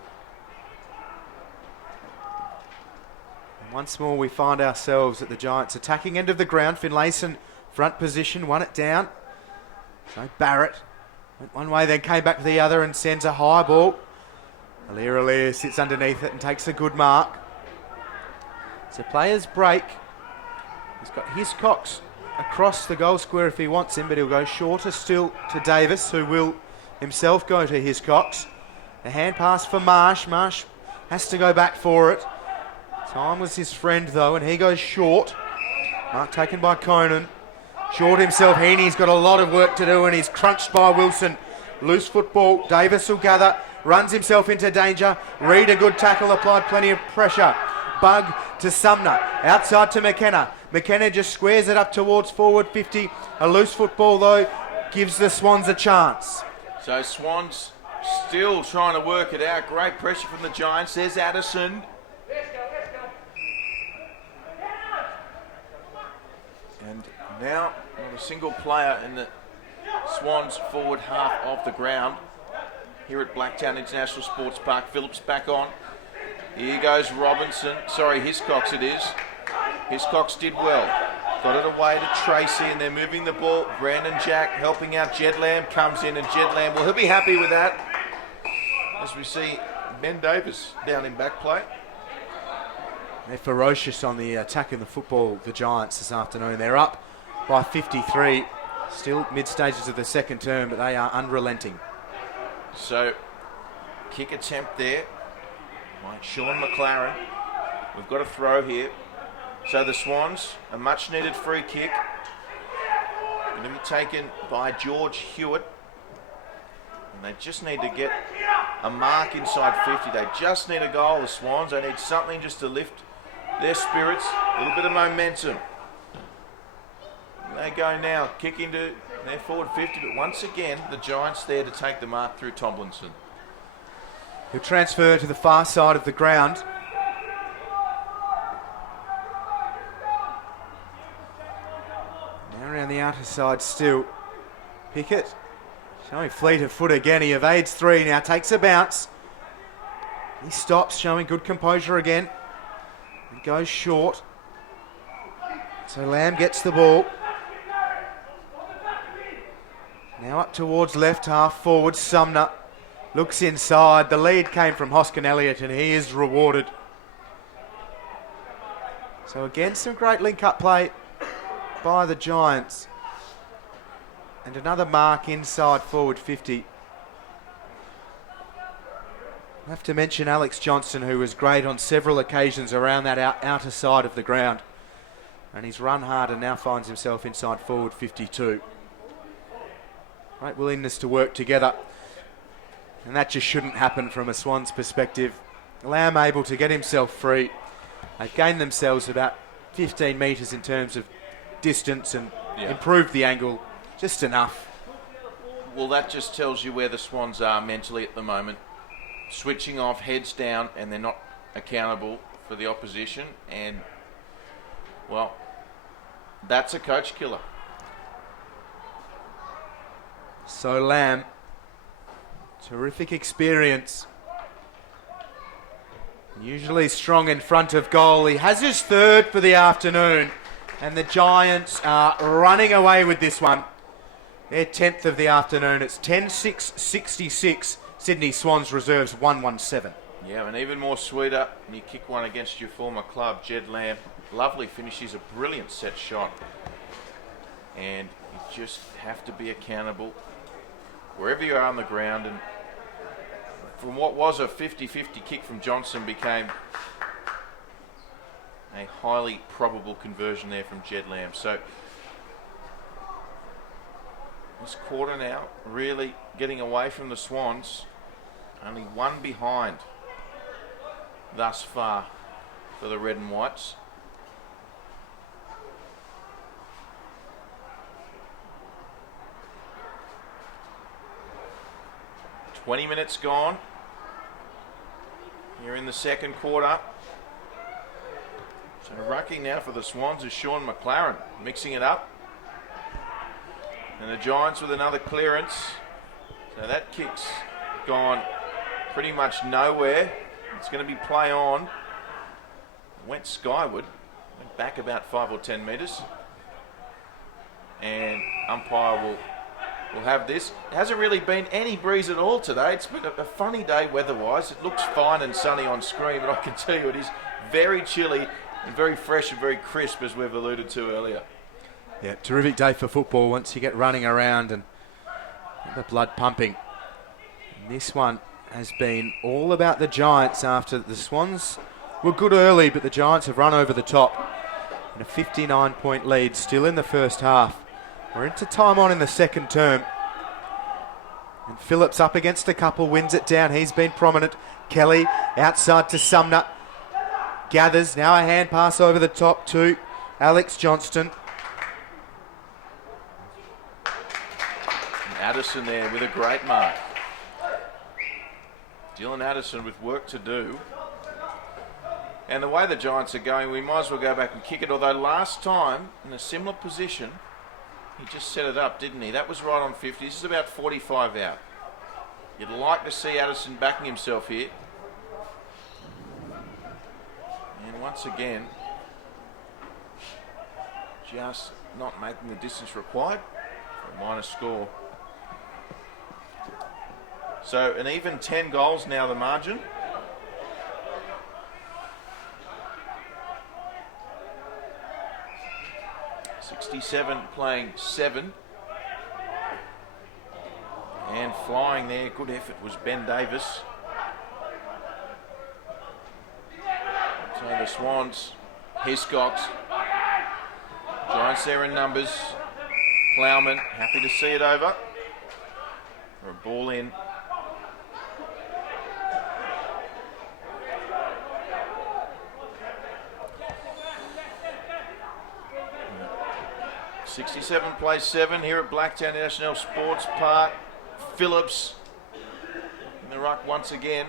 And once more we find ourselves at the Giants' attacking end of the ground. Finlayson, front position, won it down. So Barrett went one way, then came back to the other and sends a high ball. Alir sits underneath it and takes a good mark. So players break. He's got Hiscox across the goal square if he wants him, but he'll go shorter still to Davis, who will himself go to Hiscox. A hand pass for Marsh. Marsh has to go back for it. Time was his friend though, and he goes short. Mark taken by Conan. Short himself. Heaney's got a lot of work to do, and he's crunched by Wilson. Loose football. Davis will gather. Runs himself into danger. Reed, a good tackle, applied plenty of pressure. Bug to Sumner. Outside to McKenna. McKenna just squares it up towards forward 50. A loose football though gives the Swans a chance. So Swans still trying to work it out. Great pressure from the Giants. There's Addison. And now not a single player in the Swans forward half of the ground. Here at Blacktown International Sports Park. Phillips back on. Here goes Robinson. Sorry, Hiscox it is. Hiscox did well. Got it away to Tracy, and they're moving the ball. Brandon Jack helping out. Jed Lamb comes in, and Jed Lamb, well, he'll be happy with that. As we see Ben Davis down in back play. They're ferocious on the attack in the football, the Giants, this afternoon. They're up by 53. Still mid-stages of the second term, but they are unrelenting. So, kick attempt there by Sean McLaren. We've got a throw here. So the Swans, a much-needed free kick. Going to be taken by George Hewitt. And they just need to get a mark inside 50. They just need a goal, the Swans. They need something just to lift their spirits. A little bit of momentum. And they go now, kick into their forward 50. But once again, the Giants there to take the mark through Tomlinson. He'll transfer to the far side of the ground. Now around the outer side still. Pickett showing fleet of foot again. He evades three, now takes a bounce. He stops, showing good composure again. And goes short. So Lamb gets the ball. Now up towards left half forward. Sumner looks inside. The lead came from Hoskin Elliott, and he is rewarded. So again, some great link-up play by the Giants. And another mark inside forward 50. I have to mention Alex Johnston, who was great on several occasions around that outer side of the ground. And he's run hard and now finds himself inside forward 52. Great willingness to work together. And that just shouldn't happen from a Swans perspective. Lamb able to get himself free. They've gained themselves about 15 metres in terms of distance and improved the angle just enough. Well, that just tells you where the Swans are mentally at the moment. Switching off, heads down, and they're not accountable for the opposition. And, well, that's a coach killer. So Lamb, terrific experience. Usually strong in front of goal. He has his third for the afternoon. And the Giants are running away with this one. Their 10th of the afternoon. It's 10-6-66. Sydney Swans reserves 1-1-7. Yeah, and even more sweeter, you kick one against your former club, Jed Lamb. Lovely finish. He's a brilliant set shot. And you just have to be accountable wherever you are on the ground. And from what was a 50-50 kick from Johnson became a highly probable conversion there from Jed Lamb. So This quarter now really getting away from the Swans. Only one behind thus far for the Red and Whites. "20 minutes gone here in the second quarter." So rucking now for the Swans is Sean McLaren, mixing it up. And the Giants with another clearance. So that kick's gone pretty much nowhere. It's going to be play on. Went skyward, went back about 5 or 10 metres. And umpire will have this. It hasn't really been any breeze at all today. It's been a funny day weather-wise. It looks fine and sunny on screen, but I can tell you it is very chilly and very fresh and very crisp, as we've alluded to earlier. Yeah, terrific day for football once you get running around and the blood pumping. And this one has been all about the Giants after the Swans were good early, but the Giants have run over the top. And a 59-point lead still in the first half. We're into time on in the second term. And Phillips up against a couple, wins it down. He's been prominent. Kelly outside to Sumner. Gathers, now a hand pass over the top to Alex Johnston. Addison there with a great mark. Dylan Addison with work to do. And the way the Giants are going, we might as well go back and kick it. Although last time, in a similar position, he just set it up, didn't he? That was right on 50. This is about 45 out. You'd like to see Addison backing himself here. And once again, just not making the distance required for a minor score. So an even 10 goals now, the margin. '67 playing 7. And flying there, good effort, was Ben Davies. So the Swans, Hiscox, Giants there in numbers. Plowman, happy to see it over. For a ball in. '67 plays 7 here at Blacktown National Sports Park. Phillips in the ruck once again.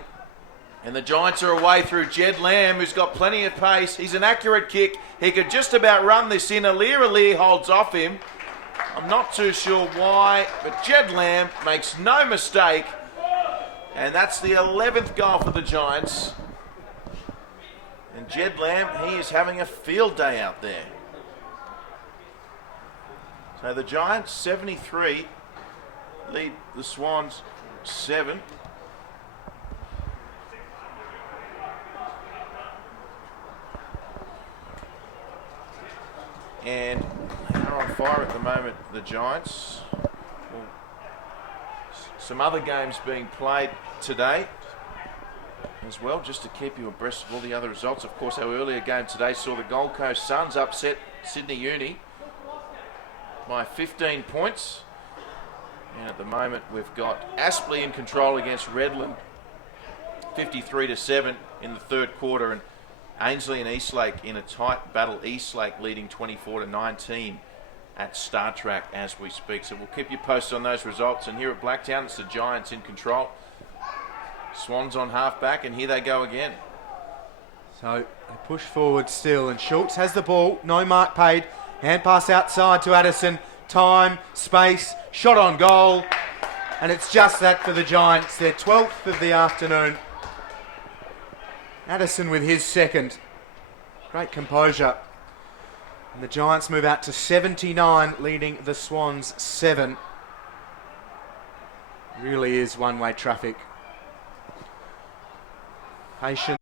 And the Giants are away through Jed Lamb, who's got plenty of pace. He's an accurate kick. He could just about run this in. Alir holds off him. I'm not too sure why, but Jed Lamb makes no mistake. And that's the 11th goal for the Giants. And Jed Lamb, he is having a field day out there. So the Giants 73 lead the Swans 7. And they are on fire at the moment, the Giants. Well, some other games being played today as well, just to keep you abreast of all the other results. Of course, our earlier game today saw the Gold Coast Suns upset Sydney Uni by 15 points. And at the moment, we've got Aspley in control against Redland, 53-7 in the third quarter, and Ainslie and Eastlake in a tight battle. Eastlake leading 24-19 at Star Track as we speak. So we'll keep you posted on those results. And here at Blacktown, it's the Giants in control. Swans on half back, and here they go again. So they push forward still, and Schultz has the ball. No mark paid. Hand pass outside to Addison. Time, space, shot on goal. And it's just that for the Giants. Their 12th of the afternoon. Addison with his second. Great composure. And the Giants move out to 79, leading the Swans 7. Really is one-way traffic. Patient.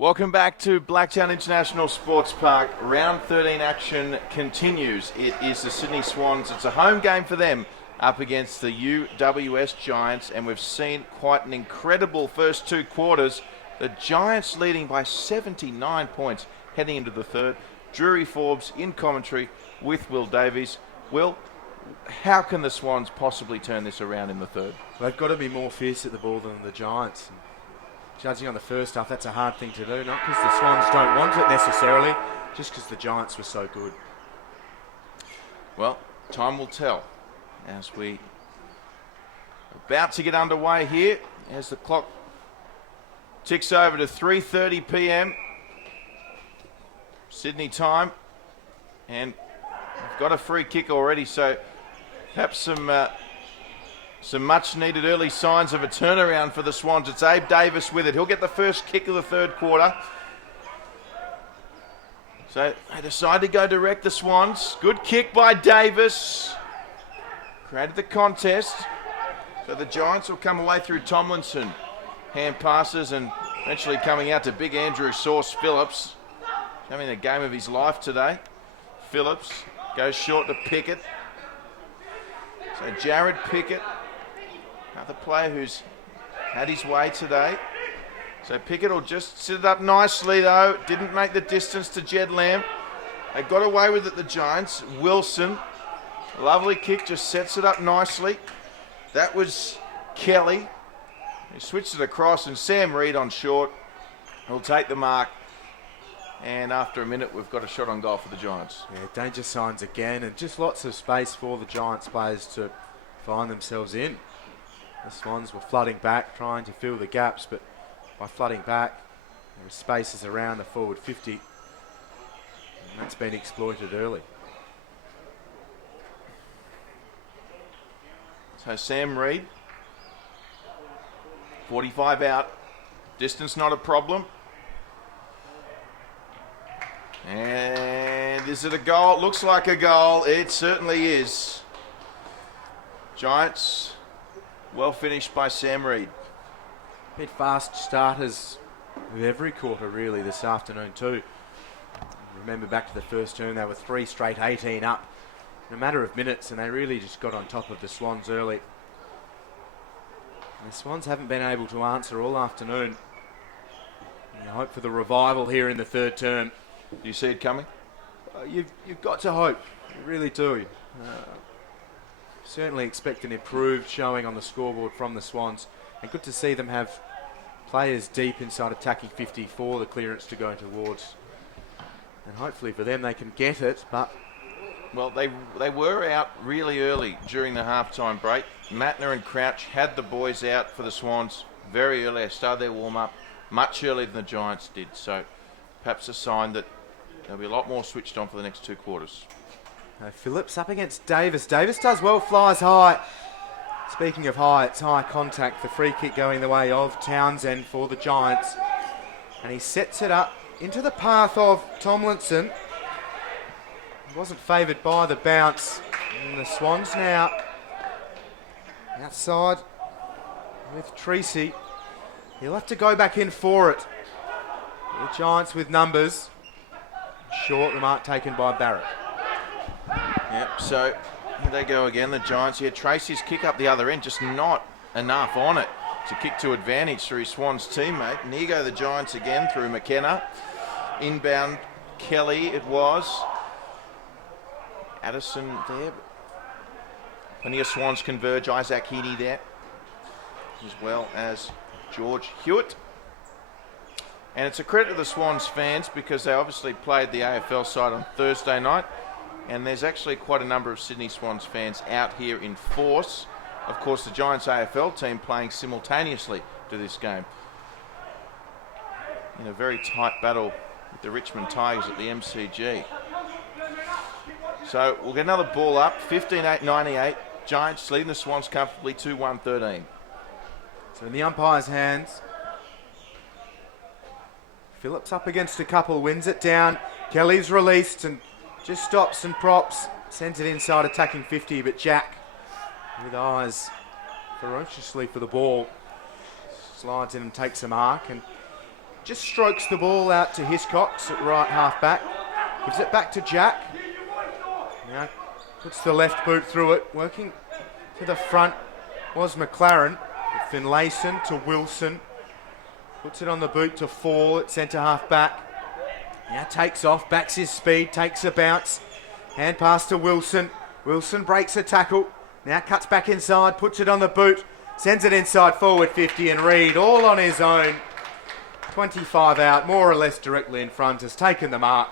Welcome back to Blacktown International Sports Park. Round 13 action continues. It is the Sydney Swans. It's a home game for them up against the UWS Giants, and we've seen quite an incredible first two quarters. The Giants leading by 79 points heading into the third. Drury, Forbes in commentary with Will Davies. Will, how can the Swans possibly turn this around in the third? They've got to be more fierce at the ball than the Giants. Judging on the first half, that's a hard thing to do, not because the Swans don't want it necessarily, just because the Giants were so good. Well, time will tell as we about to get underway here as the clock ticks over to 3:30 p.m. Sydney time, and we've got a free kick already, so perhaps some much-needed early signs of a turnaround for the Swans. It's Abe Davis with it. He'll get the first kick of the third quarter. So they decide to go direct, the Swans. Good kick by Davis. Created the contest. So the Giants will come away through Tomlinson. Hand passes and eventually coming out to big Andrew Sauce Phillips. Having the game of his life today. Phillips goes short to Pickett. So Jared Pickett, another player who's had his way today. So Pickett will just sit it up nicely though. Didn't make the distance to Jed Lamb. They got away with it, the Giants. Wilson, lovely kick, just sets it up nicely. That was Kelly. He switched it across, and Sam Reid on short will take the mark. And after a minute, we've got a shot on goal for the Giants. Yeah, danger signs again, and just lots of space for the Giants players to find themselves in. The Swans were flooding back, trying to fill the gaps, but by flooding back, there were spaces around the forward 50, and that's been exploited early. So Sam Reid, 45 out, distance not a problem. And is it a goal? It looks like a goal. It certainly is. Giants, well finished by Sam Reid. Bit fast starters with every quarter really this afternoon too. Remember back to the first term, they were 3 straight 18 up in a matter of minutes, and they really just got on top of the Swans early. And the Swans haven't been able to answer all afternoon. And I hope for the revival here in the third term. Do you see it coming? You've got to hope. You really do. Certainly expect an improved showing on the scoreboard from the Swans. And good to see them have players deep inside attacking 50 for the clearance to go towards. And hopefully for them they can get it, but... Well, they were out really early during the halftime break. Matner and Crouch had the boys out for the Swans very early. They started their warm-up much earlier than the Giants did. So perhaps a sign that they'll be a lot more switched on for the next two quarters. Phillips up against Davis. Davis does well, flies high. Speaking of high, it's high contact. The free kick going the way of Townsend for the Giants. And he sets it up into the path of Tomlinson. He wasn't favoured by the bounce. And the Swans now outside with Treacy. He'll have to go back in for it. The Giants with numbers. Short, the mark taken by Barrett. Yep, so here they go again, the Giants here. Tracy's kick up the other end, just not enough on it to kick to advantage through Swan's teammate. And here go the Giants again through McKenna. Inbound Kelly it was. Addison there. Plenty of Swans converge. Isaac Heaney there, as well as George Hewitt. And it's a credit to the Swans fans because they obviously played the AFL side on Thursday night. And there's actually quite a number of Sydney Swans fans out here in force. Of course, the Giants AFL team playing simultaneously to this game. In a very tight battle with the Richmond Tigers at the MCG. So we'll get another ball up, 15-8-98. Giants leading the Swans comfortably 2-1-13. So in the umpire's hands. Phillips up against a couple, wins it down. Kelly's released and just stops and props. Sends it inside attacking 50, but Jack, with eyes ferociously for the ball, slides in and takes a mark. And just strokes the ball out to Hiscox at right half back. Gives it back to Jack. Now puts the left boot through it. Working to the front was McLaren. Finlayson to Wilson. Puts it on the boot to Fall at centre half back. Now takes off, backs his speed, takes a bounce. Hand pass to Wilson. Wilson breaks a tackle. Now cuts back inside, puts it on the boot. Sends it inside forward 50 and Reid all on his own. 25 out, more or less directly in front, has taken the mark.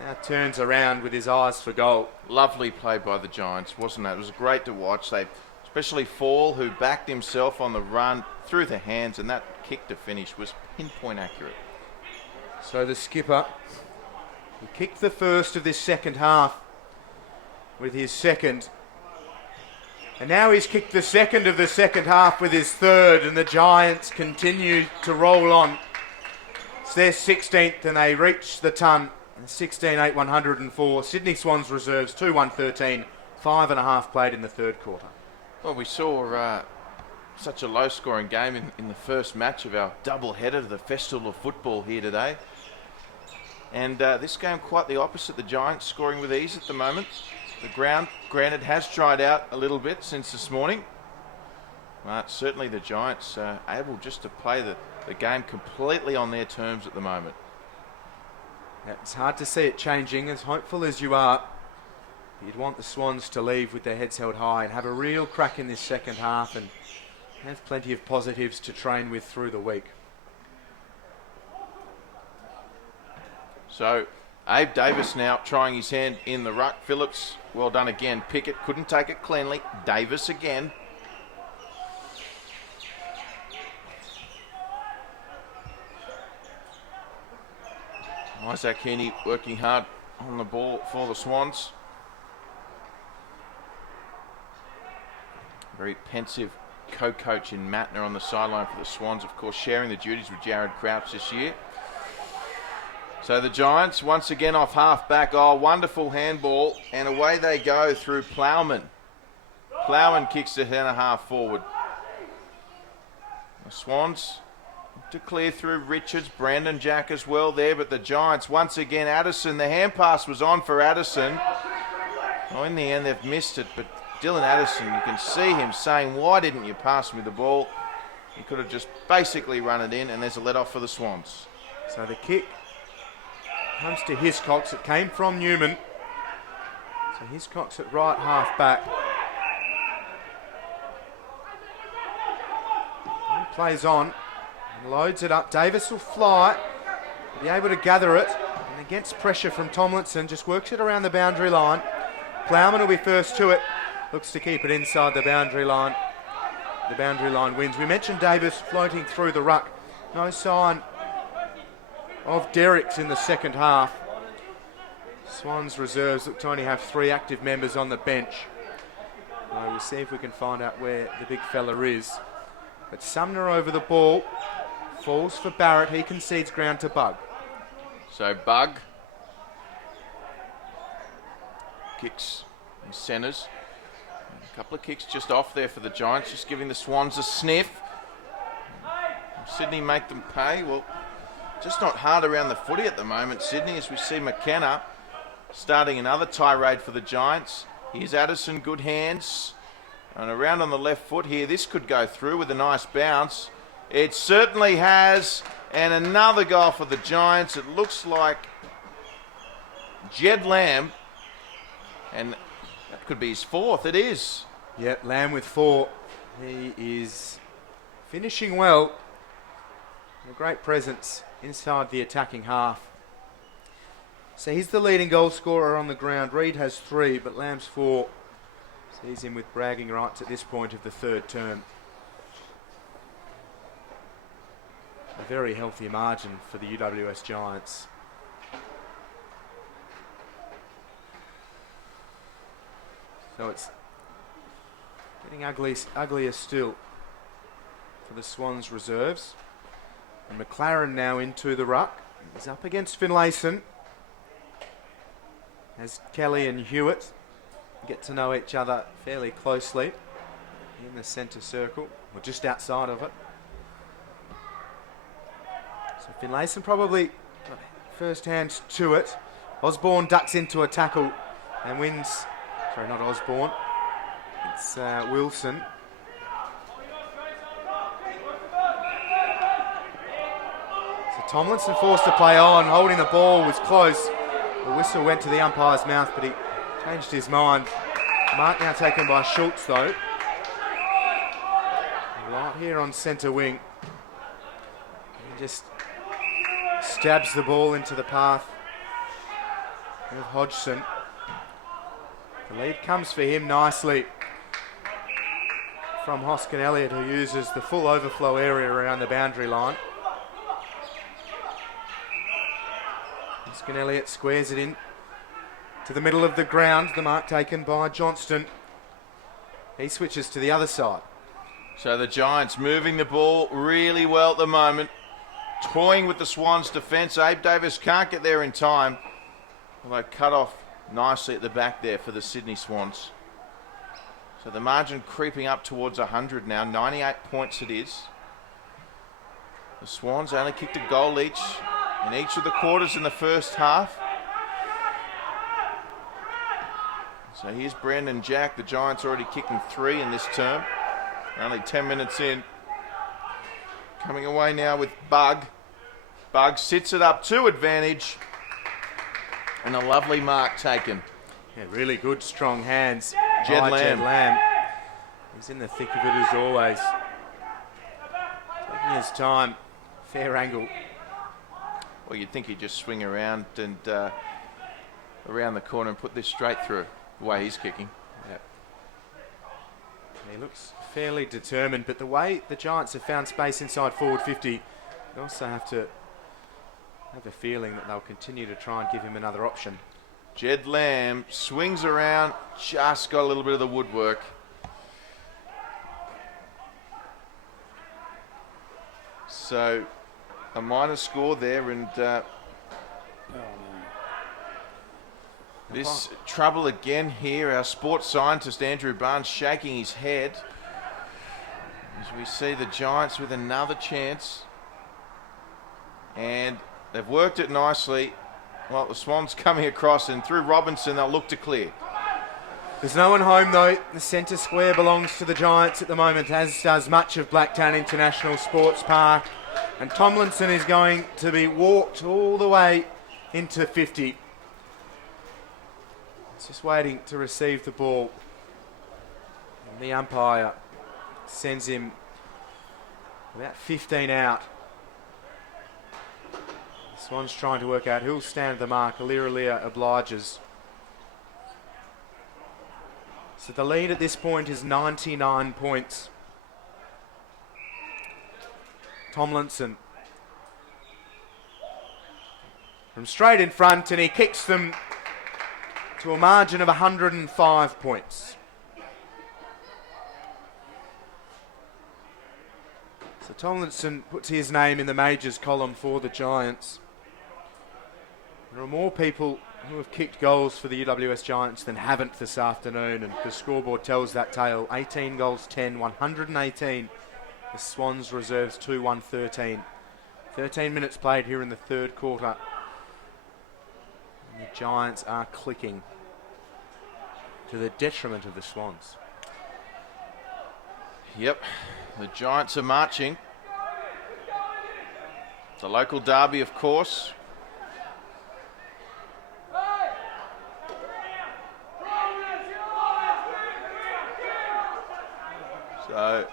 Now turns around with his eyes for goal. Lovely play by the Giants, wasn't it? It was great to watch. They, especially Fall, who backed himself on the run through the hands, and that kick to finish was pinpoint accurate. So the skipper, he kicked the first of this second half with his second. And now he's kicked the second of the second half with his third, and the Giants continue to roll on. It's their 16th and they reach the ton. 16-8-104. Sydney Swans reserves 2-1-13. 5.5 played in the third quarter. Well, we saw such a low-scoring game in the first match of our double-header of the Festival of Football here today. And this game quite the opposite. The Giants scoring with ease at the moment. The ground, granted, has dried out a little bit since this morning. But certainly the Giants are able just to play the game completely on their terms at the moment. It's hard to see it changing. As hopeful as you are, you'd want the Swans to leave with their heads held high and have a real crack in this second half and have plenty of positives to train with through the week. So Abe Davis now trying his hand in the ruck. Phillips, well done again. Pickett couldn't take it cleanly. Davis again. Isaac Heaney working hard on the ball for the Swans. Very pensive co-coach in Mattner on the sideline for the Swans, of course, sharing the duties with Jared Crouch this year. So the Giants once again off half back. Oh, wonderful handball, and away they go through Plowman. Plowman kicks it and a half forward. The Swans to clear through Richards, Brandon Jack as well there, but the Giants once again, Addison, the hand pass was on for Addison. Oh, in the end they've missed it, but Dylan Addison, you can see him saying, why didn't you pass me the ball? He could have just basically run it in, and there's a let off for the Swans. So the kick comes to Hiscox. It came from Newman. So Hiscox at right half back. He plays on. Loads it up. Davis will fly. Be able to gather it. And against pressure from Tomlinson, just works it around the boundary line. Plowman will be first to it. Looks to keep it inside the boundary line. The boundary line wins. We mentioned Davis floating through the ruck. No sign of Derricks in the second half. Swans reserves look to only have 3 active members on the bench. We'll see if we can find out where the big fella is. But Sumner over the ball. Falls for Barrett. He concedes ground to Bug. So Bug kicks and centres. A couple of kicks just off there for the Giants, just giving the Swans a sniff. Sydney make them pay. Well, just not hard around the footy at the moment, Sydney, as we see McKenna starting another tirade for the Giants. Here's Addison, good hands. And around on the left foot here, this could go through with a nice bounce. It certainly has. And another goal for the Giants. It looks like Jed Lamb. And that could be his 4th. It is. Yeah, Lamb with 4. He is finishing well. A great presence inside the attacking half. So he's the leading goal scorer on the ground. Reid has 3, but Lamb's 4. Sees him with bragging rights at this point of the third term. A very healthy margin for the UWS Giants. So it's getting uglier still for the Swans reserves. And McLaren now into the ruck. He's up against Finlayson. As Kelly and Hewitt get to know each other fairly closely in the centre circle, or just outside of it. So Finlayson probably first hand to it. Osborne ducks into a tackle and wins. Sorry, not Osborne. It's Wilson. So Tomlinson forced to play on, holding the ball, was close. The whistle went to the umpire's mouth, but he changed his mind. Mark now taken by Schultz, though. Right here on centre wing. He just stabs the ball into the path of Hodgson. The lead comes for him nicely from Hoskin Elliott, who uses the full overflow area around the boundary line. Hoskin Elliott squares it in to the middle of the ground. The mark taken by Johnston. He switches to the other side. So the Giants moving the ball really well at the moment. Toying with the Swans defence. Abe Davis can't get there in time. Although cut off nicely at the back there for the Sydney Swans. So the margin creeping up towards 100 now. 98 points it is. The Swans only kicked a goal each in each of the quarters in the first half. So here's Brandon Jack. The Giants already kicking 3 in this term. Only 10 minutes in. Coming away now with Bug. Bug sits it up to advantage. And a lovely mark taken. Yeah, really good, strong hands. Jed by Lamb. Jed Lamb. He's in the thick of it as always. Taking his time. Fair angle. Well, you'd think he'd just swing around and around the corner and put this straight through the way he's kicking. Yep. He looks fairly determined, but the way the Giants have found space inside forward 50, you also have to have a feeling that they'll continue to try and give him another option. Jed Lamb swings around, just got a little bit of the woodwork. So a minor score there, and this trouble again here. Our sports scientist Andrew Barnes shaking his head as we see the Giants with another chance, and they've worked it nicely. Well, the Swans coming across, and through Robinson they'll look to clear. There's no one home though. The centre square belongs to the Giants at the moment, as does much of Blacktown International Sports Park. And Tomlinson is going to be walked all the way into 50. He's just waiting to receive the ball. And the umpire sends him about 15 out. The Swans trying to work out who'll stand the mark. Alira obliges. So the lead at this point is 99 points. Tomlinson from straight in front, and he kicks them to a margin of 105 points. So Tomlinson puts his name in the majors column for the Giants. There are more people who have kicked goals for the UWS Giants than haven't this afternoon, and the scoreboard tells that tale. 18 goals 10, 118. The Swans reserves 2-1-13. 13 minutes played here in the third quarter. And the Giants are clicking to the detriment of the Swans. Yep, the Giants are marching. The local derby, of course. So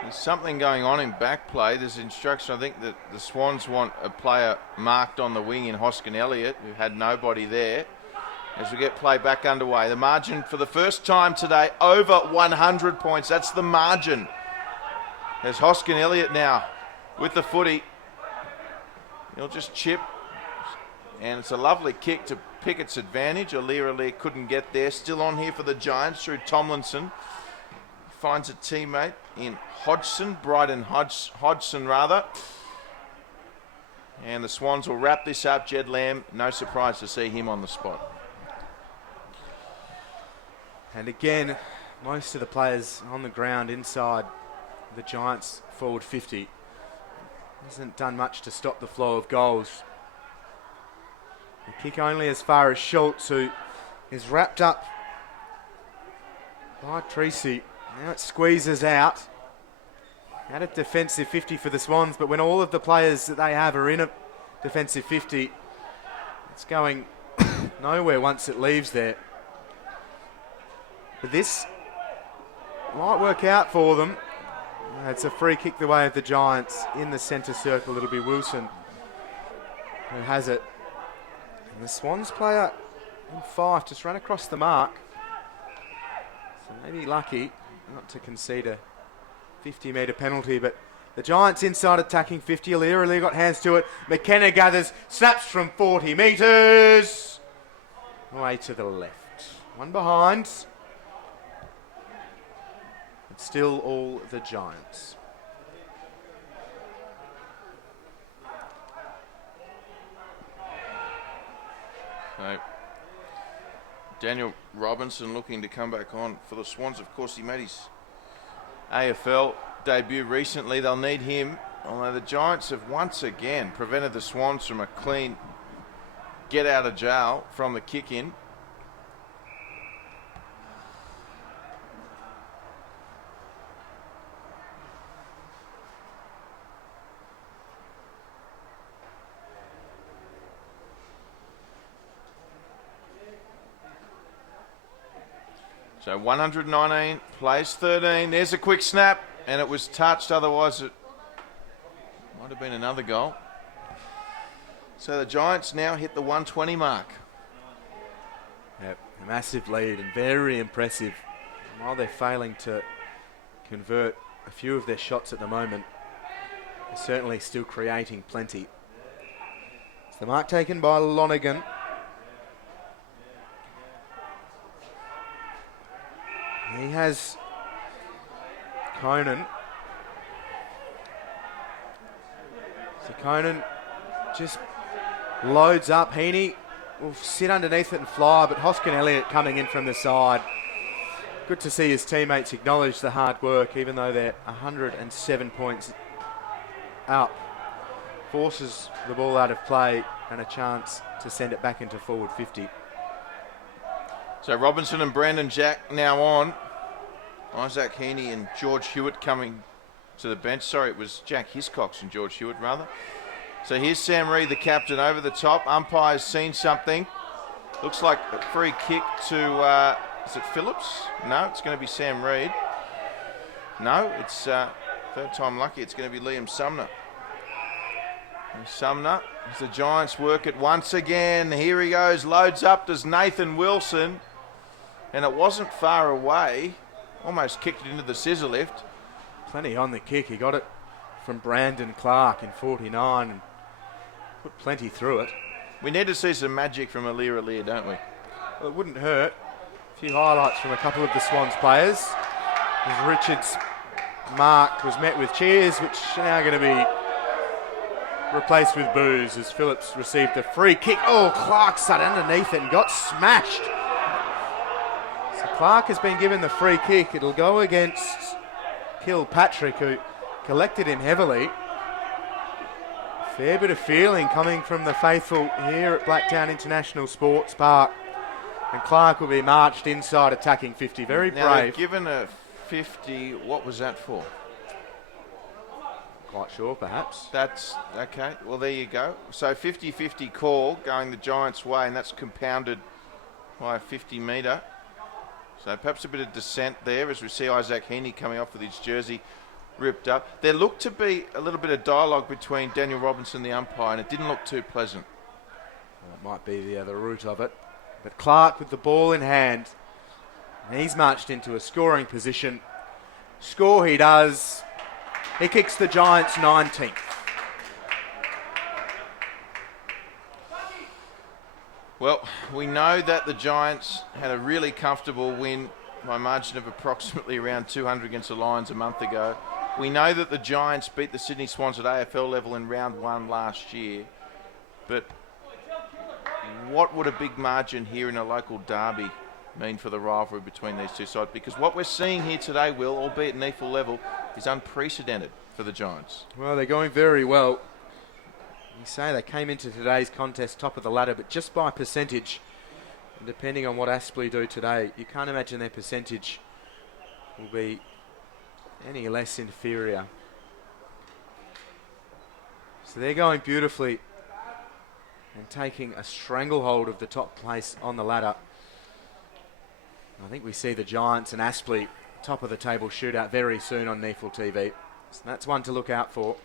there's something going on in back play. There's instruction. I think that the Swans want a player marked on the wing in Hoskin Elliott, who had nobody there. As we get play back underway, the margin for the first time today over 100 points. That's the margin. There's Hoskin Elliott now with the footy. He'll just chip, and it's a lovely kick to Pickett's advantage. Alira couldn't get there. Still on here for the Giants through Tomlinson. Finds a teammate in Hodgson, Bryden Hodgson rather. And the Swans will wrap this up. Jed Lamb, no surprise to see him on the spot. And again, most of the players on the ground inside the Giants forward 50. Hasn't done much to stop the flow of goals. The kick only as far as Schultz, who is wrapped up by Treacy. Now it squeezes out. Had a defensive 50 for the Swans, but when all of the players that they have are in a defensive 50, it's going nowhere once it leaves there. But this might work out for them. It's a free kick the way of the Giants in the centre circle. It'll be Wilson who has it. And the Swans player in 5 just ran across the mark. So maybe lucky not to concede a 50-metre penalty, but the Giants inside attacking 50. Alira got hands to it. McKenna gathers, snaps from 40 metres. Way to the left. One behind. It's still all the Giants. So, Daniel Robinson looking to come back on for the Swans. Of course, he made his AFL debut recently. They'll need him. Although the Giants have once again prevented the Swans from a clean get out of jail from the kick in. So 119 plays 13. There's a quick snap, and it was touched. Otherwise, it might have been another goal. So the Giants now hit the 120 mark. Yep, a massive lead and very impressive. And while they're failing to convert a few of their shots at the moment, they're certainly still creating plenty. It's the mark taken by Lonergan. He has Conan. So Conan just loads up. Heaney will sit underneath it and fly, but Hoskin Elliott coming in from the side. Good to see his teammates acknowledge the hard work, even though they're 107 points up. Forces the ball out of play and a chance to send it back into forward 50. So Robinson and Brandon Jack now on. Isaac Heaney and George Hewitt coming to the bench. Sorry, it was Jack Hiscox and George Hewitt, rather. So here's Sam Reid, the captain, over the top. Umpire's seen something. Looks like a free kick to, is it Phillips? No, it's going to be Sam Reid. No, it's third time lucky. It's going to be Liam Sumner. And Sumner, as the Giants work it once again. Here he goes, loads up, does Nathan Wilson. And it wasn't far away. Almost kicked it into the scissor lift. Plenty on the kick. He got it from Brandon Clark in 49 and put plenty through it. We need to see some magic from Alira, don't we? Well, it wouldn't hurt. A few highlights from a couple of the Swans players. As Richards' mark was met with cheers, which are now going to be replaced with boos as Phillips received a free kick. Oh, Clark sat underneath it and got smashed. Clark has been given the free kick. It'll go against Kilpatrick, who collected him heavily. Fair bit of feeling coming from the faithful here at Blacktown International Sports Park. And Clark will be marched inside attacking 50. Very brave. Now they've given a 50. What was that for? Quite sure, perhaps. That's okay. Well, there you go. So 50-50 call going the Giants' way, and that's compounded by a 50-metre. So perhaps a bit of dissent there as we see Isaac Heaney coming off with his jersey ripped up. There looked to be a little bit of dialogue between Daniel Robinson, the umpire, and it didn't look too pleasant. Well, it might be the root of it. But Clark with the ball in hand. And he's marched into a scoring position. Score he does. He kicks the Giants 19th. Well, we know that the Giants had a really comfortable win by a margin of approximately around 200 against the Lions a month ago. We know that the Giants beat the Sydney Swans at AFL level in round 1 last year. But what would a big margin here in a local derby mean for the rivalry between these two sides? Because what we're seeing here today, Will, albeit NEAFL level, is unprecedented for the Giants. Well, they're going very well. You say they came into today's contest top of the ladder, but just by percentage, and depending on what Aspley do today, you can't imagine their percentage will be any less inferior. So they're going beautifully and taking a stranglehold of the top place on the ladder. I think we see the Giants and Aspley top of the table shootout very soon on NEAFL TV. So that's one to look out for.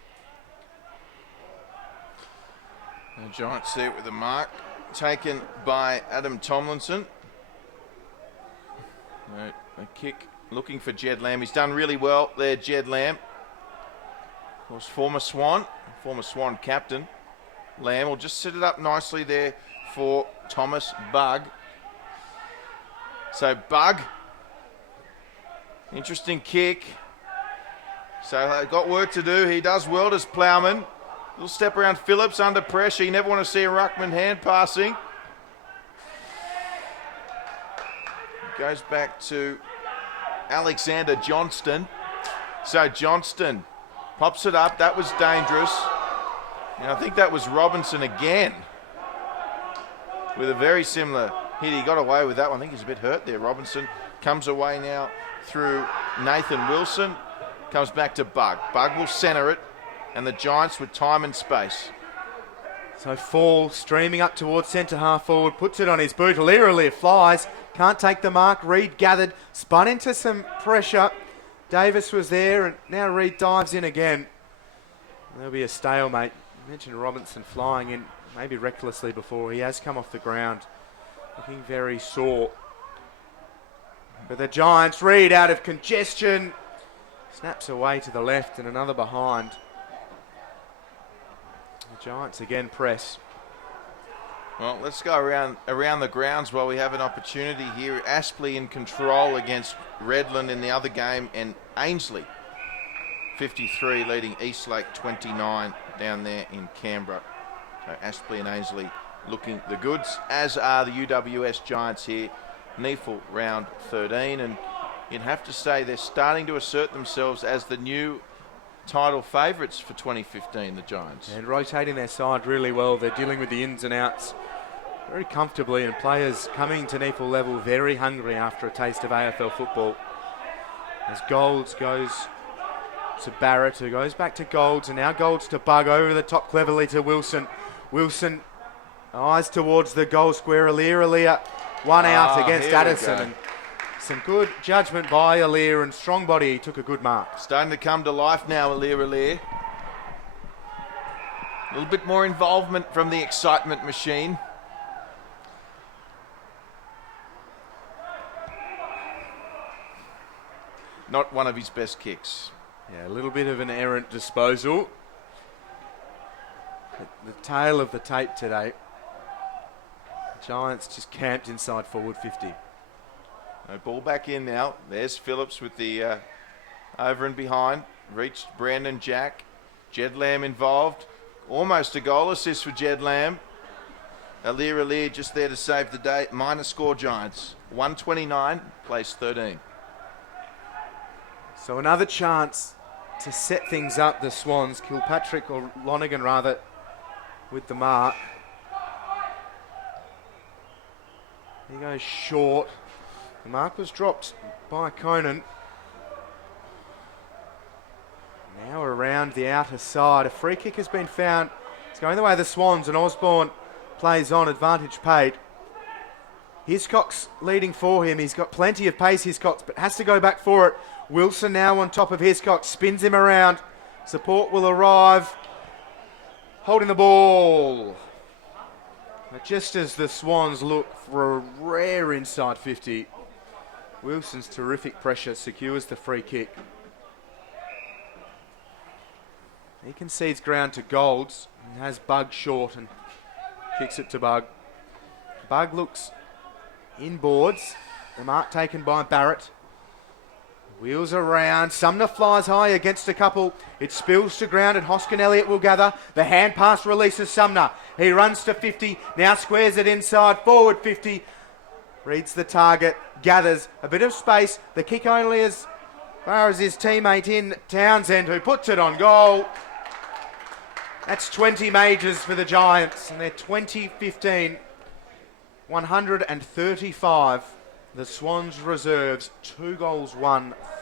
The Giants there with the mark taken by Adam Tomlinson. A kick looking for Jed Lamb. He's done really well there, Jed Lamb. Of course, former Swan captain. Lamb will just set it up nicely there for Thomas Bug. So Bug, interesting kick. So they've got work to do. He does well as Plowman. Little step around Phillips under pressure. You never want to see a ruckman hand passing. Goes back to Alexander Johnston. So Johnston pops it up. That was dangerous. And I think that was Robinson again with a very similar hit. He got away with that one. I think he's a bit hurt there. Robinson comes away now through Nathan Wilson. Comes back to Bug. Bug will centre it. And the Giants with time and space. So Fall streaming up towards centre half forward. Puts it on his boot. Lear flies. Can't take the mark. Reed gathered. Spun into some pressure. Davis was there. And now Reed dives in again. There'll be a stalemate. You mentioned Robinson flying in maybe recklessly before. He has come off the ground. Looking very sore. But the Giants, Reed out of congestion. Snaps away to the left and another behind. The Giants again press. Well, let's go around the grounds while we have an opportunity here. Aspley in control against Redland in the other game, and Ainsley 53 leading Eastlake 29 down there in Canberra. So Aspley and Ainsley looking the goods, as are the UWS Giants here. NEAFL round 13, and you'd have to say they're starting to assert themselves as the new title favourites for 2015, the Giants. And rotating their side really well. They're dealing with the ins and outs very comfortably, and players coming to NEAFL level very hungry after a taste of AFL football. As Golds goes to Barrett, who goes back to Golds, and now Golds to Bug, over the top cleverly to Wilson. Wilson eyes towards the goal square. Alir, one out against Addison. And some good judgment by Alir, and strong body. He took a good mark. Starting to come to life now, Alir. A little bit more involvement from the excitement machine. Not one of his best kicks. Yeah, a little bit of an errant disposal. The tail of the tape today. The Giants just camped inside forward 50. No, ball back in now. There's Phillips with the over and behind. Reached Brandon Jack. Jed Lamb involved. Almost a goal assist for Jed Lamb. Alir just there to save the day. Minor score Giants. 129, place 13. So another chance to set things up, the Swans. Kilpatrick, or Lonergan rather, with the mark. He goes short. The mark was dropped by Conan. Now around the outer side. A free kick has been found. It's going the way of the Swans, and Osborne plays on, advantage paid. Hiscox leading for him. He's got plenty of pace, Hiscox, but has to go back for it. Wilson now on top of Hiscox, spins him around. Support will arrive. Holding the ball. But just as the Swans look for a rare inside 50, Wilson's terrific pressure secures the free kick. He concedes ground to Golds and has Bug short and kicks it to Bug. Bug looks inboards. The mark taken by Barrett. Wheels around. Sumner flies high against a couple. It spills to ground, and Hoskin Elliott will gather. The hand pass releases Sumner. He runs to 50. Now squares it inside. Forward 50. Reads the target. Gathers a bit of space. The kick only has far as his teammate in Townsend, who puts it on goal. That's 20 majors for the Giants, and they're 20-15, 135. The Swans reserves, 2 goals,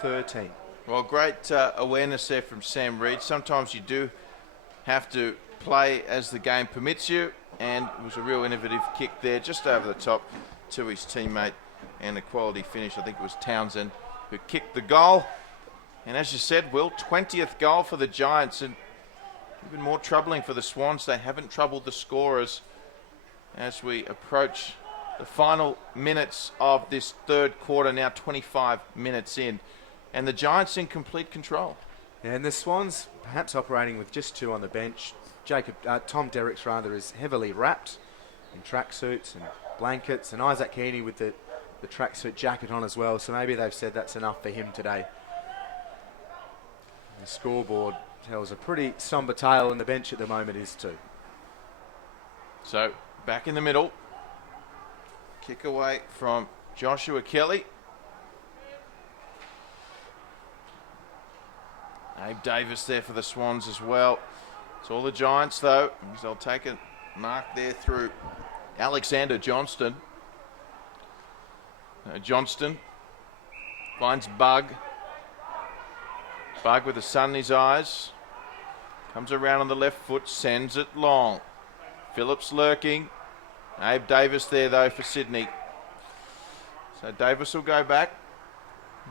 13. Well, great awareness there from Sam Reid. Sometimes you do have to play as the game permits you, and it was a real innovative kick there, just over the top to his teammate, and a quality finish. I think it was Townsend who kicked the goal. And as you said, Will, 20th goal for the Giants, and even more troubling for the Swans. They haven't troubled the scorers as we approach the final minutes of this third quarter, now 25 minutes in. And the Giants in complete control. Yeah, and the Swans perhaps operating with just 2 on the bench. Tom Derricks rather is heavily wrapped in tracksuits and blankets, and Isaac Heaney with the tracksuit jacket on as well. So maybe they've said that's enough for him today. The scoreboard tells a pretty somber tale, and the bench at the moment is too. So back in the middle. Kick away from Joshua Kelly. Abe Davis there for the Swans as well. It's all the Giants though, because they'll take a mark there through Alexander Johnston. Johnston finds Bug. Bug with the sun in his eyes. Comes around on the left foot, sends it long. Phillips lurking. Abe Davis there though for Sydney. So Davis will go back.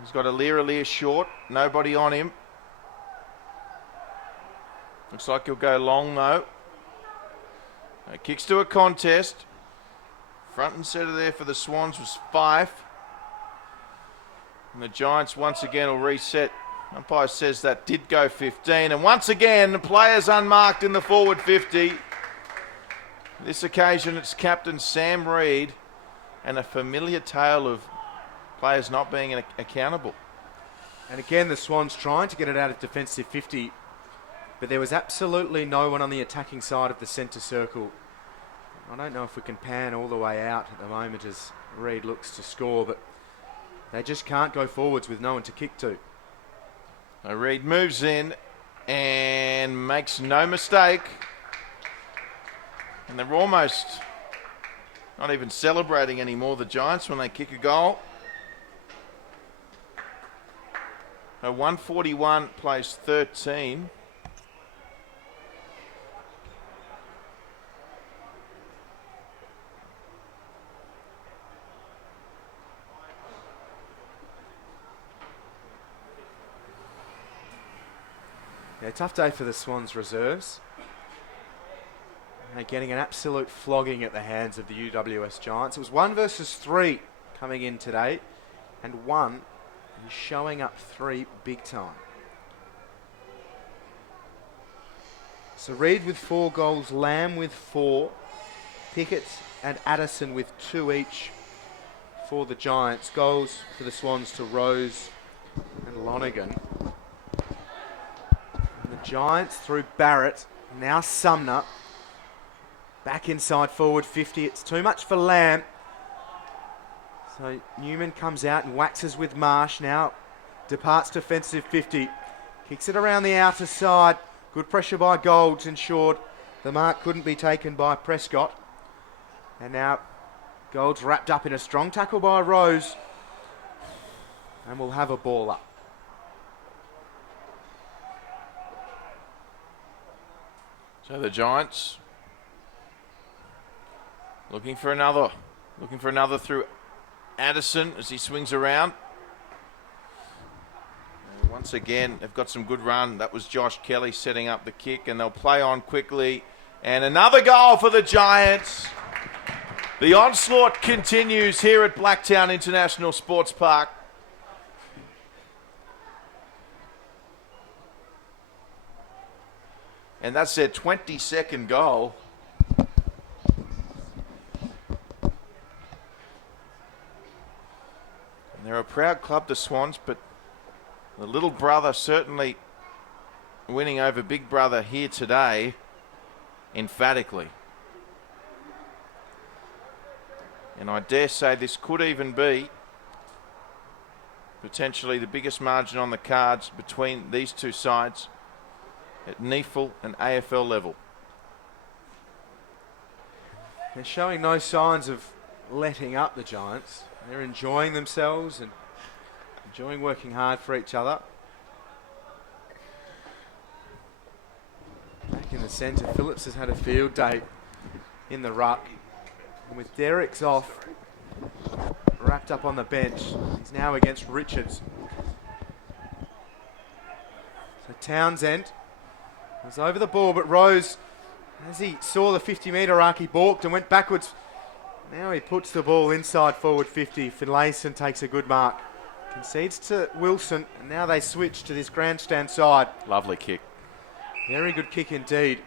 He's got Alir short. Nobody on him. Looks like he'll go long though. Kicks to a contest. Front and centre there for the Swans was Fife. And the Giants once again will reset. Umpire says that did go 15. And once again, the players unmarked in the forward 50. This occasion, it's Captain Sam Reid, and a familiar tale of players not being accountable. And again, the Swans trying to get it out of defensive 50, but there was absolutely no one on the attacking side of the centre circle. I don't know if we can pan all the way out at the moment as Reid looks to score, but they just can't go forwards with no one to kick to. So Reid moves in and makes no mistake. And they're almost not even celebrating anymore, the Giants, when they kick a goal. A 141 plays 13. Yeah, tough day for the Swans reserves. They're getting an absolute flogging at the hands of the UWS Giants. It was 1 versus 3 coming in today, and 1 is showing up 3 big time. So Reid with 4 goals, Lamb with 4, Pickett and Addison with 2 each for the Giants. Goals for the Swans to Rose and Lonergan. And the Giants through Barrett, now Sumner. Back inside forward 50. It's too much for Lamb. So Newman comes out and waxes with Marsh now. Departs defensive 50. Kicks it around the outer side. Good pressure by Golds ensured the mark couldn't be taken by Prescott. And now Golds wrapped up in a strong tackle by Rose. And we'll have a ball up. So the Giants looking for another through Addison as he swings around. And once again, they've got some good run. That was Josh Kelly setting up the kick, and they'll play on quickly. And another goal for the Giants. The onslaught continues here at Blacktown International Sports Park. And that's their 22nd goal. They're a proud club, the Swans, but the little brother certainly winning over big brother here today emphatically. And I dare say this could even be potentially the biggest margin on the cards between these two sides at NEAFL and AFL level. They're showing no signs of letting up, the Giants. They're enjoying themselves and enjoying working hard for each other. Back in the centre, Phillips has had a field day in the ruck. And with Derek's off, wrapped up on the bench, he's now against Richards. So Townsend was over the ball, but Rose, as he saw the 50-metre arc, he balked and went backwards. Now he puts the ball inside forward 50. Finlayson takes a good mark. Concedes to Wilson, and now they switch to this grandstand side. Lovely kick. Very good kick indeed.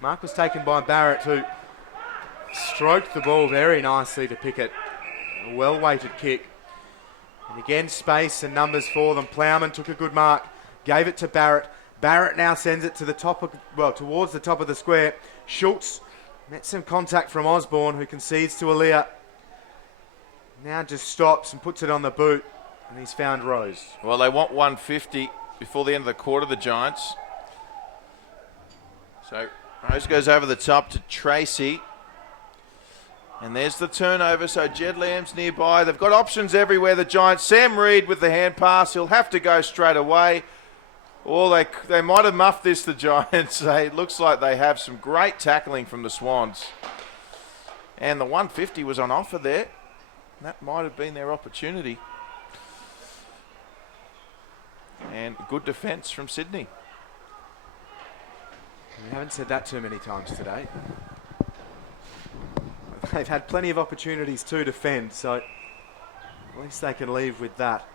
Mark was taken by Barrett, who stroked the ball very nicely to pick it. A well-weighted kick. And again, space and numbers for them. Plowman took a good mark, gave it to Barrett. Barrett now sends it to the top of, towards the top of the square. Schultz met some contact from Osborne, who concedes to Aaliyah. Now just stops and puts it on the boot, and he's found Rose. Well, they want 150 before the end of the quarter, the Giants. So Rose goes over the top to Tracy. And there's the turnover, so Jed Lamb's nearby. They've got options everywhere, the Giants. Sam Reid with the hand pass. He'll have to go straight away. Or they might have muffed this, the Giants. It looks like they have some great tackling from the Swans. And the 150 was on offer there. That might have been their opportunity. And good defence from Sydney. We haven't said that too many times today. They've had plenty of opportunities to defend, so at least they can leave with that.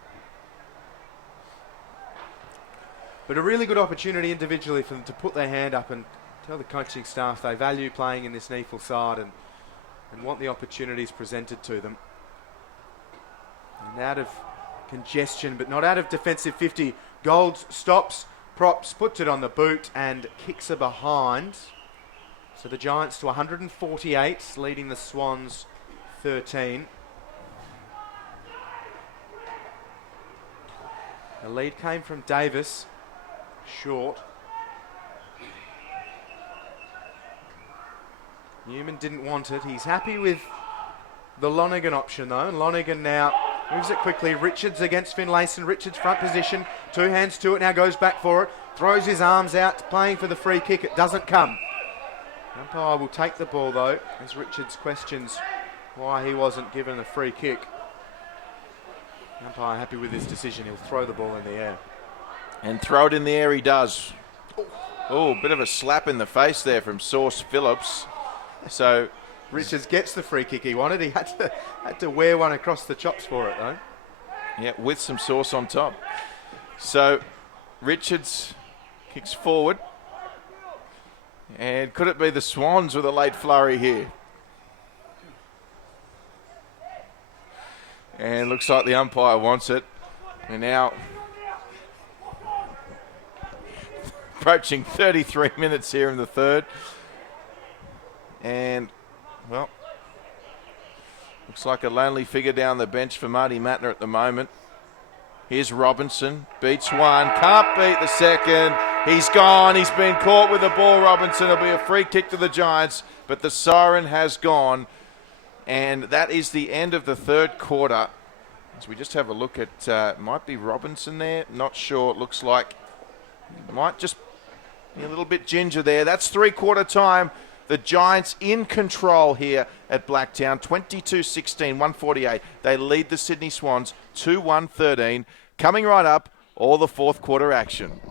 But a really good opportunity individually for them to put their hand up and tell the coaching staff they value playing in this NEAFL side and want the opportunities presented to them. And out of congestion, but not out of defensive 50. Golds stops, Props puts it on the boot and kicks her behind. So the Giants to 148, leading the Swans 13. The lead came from Davies, short. Newman didn't want it. He's happy with the Lonergan option though. And Lonergan now moves it quickly. Richards against Finlayson. Richards front position. 2 hands to it. Now goes back for it. Throws his arms out, playing for the free kick. It doesn't come. Umpire will take the ball though, as Richards questions why he wasn't given a free kick. Umpire happy with his decision. He'll throw the ball in the air. And throw it in the air he does. Oh, bit of a slap in the face there from Sauce Phillips. So Richards gets the free kick he wanted. He had to wear one across the chops for it though. Yeah, with some sauce on top. So Richards kicks forward. And could it be the Swans with a late flurry here? And looks like the umpire wants it. And now approaching 33 minutes here in the third. And, well, looks like a lonely figure down the bench for Marty Matner at the moment. Here's Robinson, beats one, can't beat the second. He's gone, he's been caught with the ball, Robinson. It'll be a free kick to the Giants, but the siren has gone. And that is the end of the third quarter. As we just have a look at, might be Robinson there, not sure. It looks like might just be a little bit ginger there. That's three-quarter time. The Giants in control here at Blacktown, 22-16, 148. They lead the Sydney Swans 2-1-13. Coming right up, all the fourth quarter action.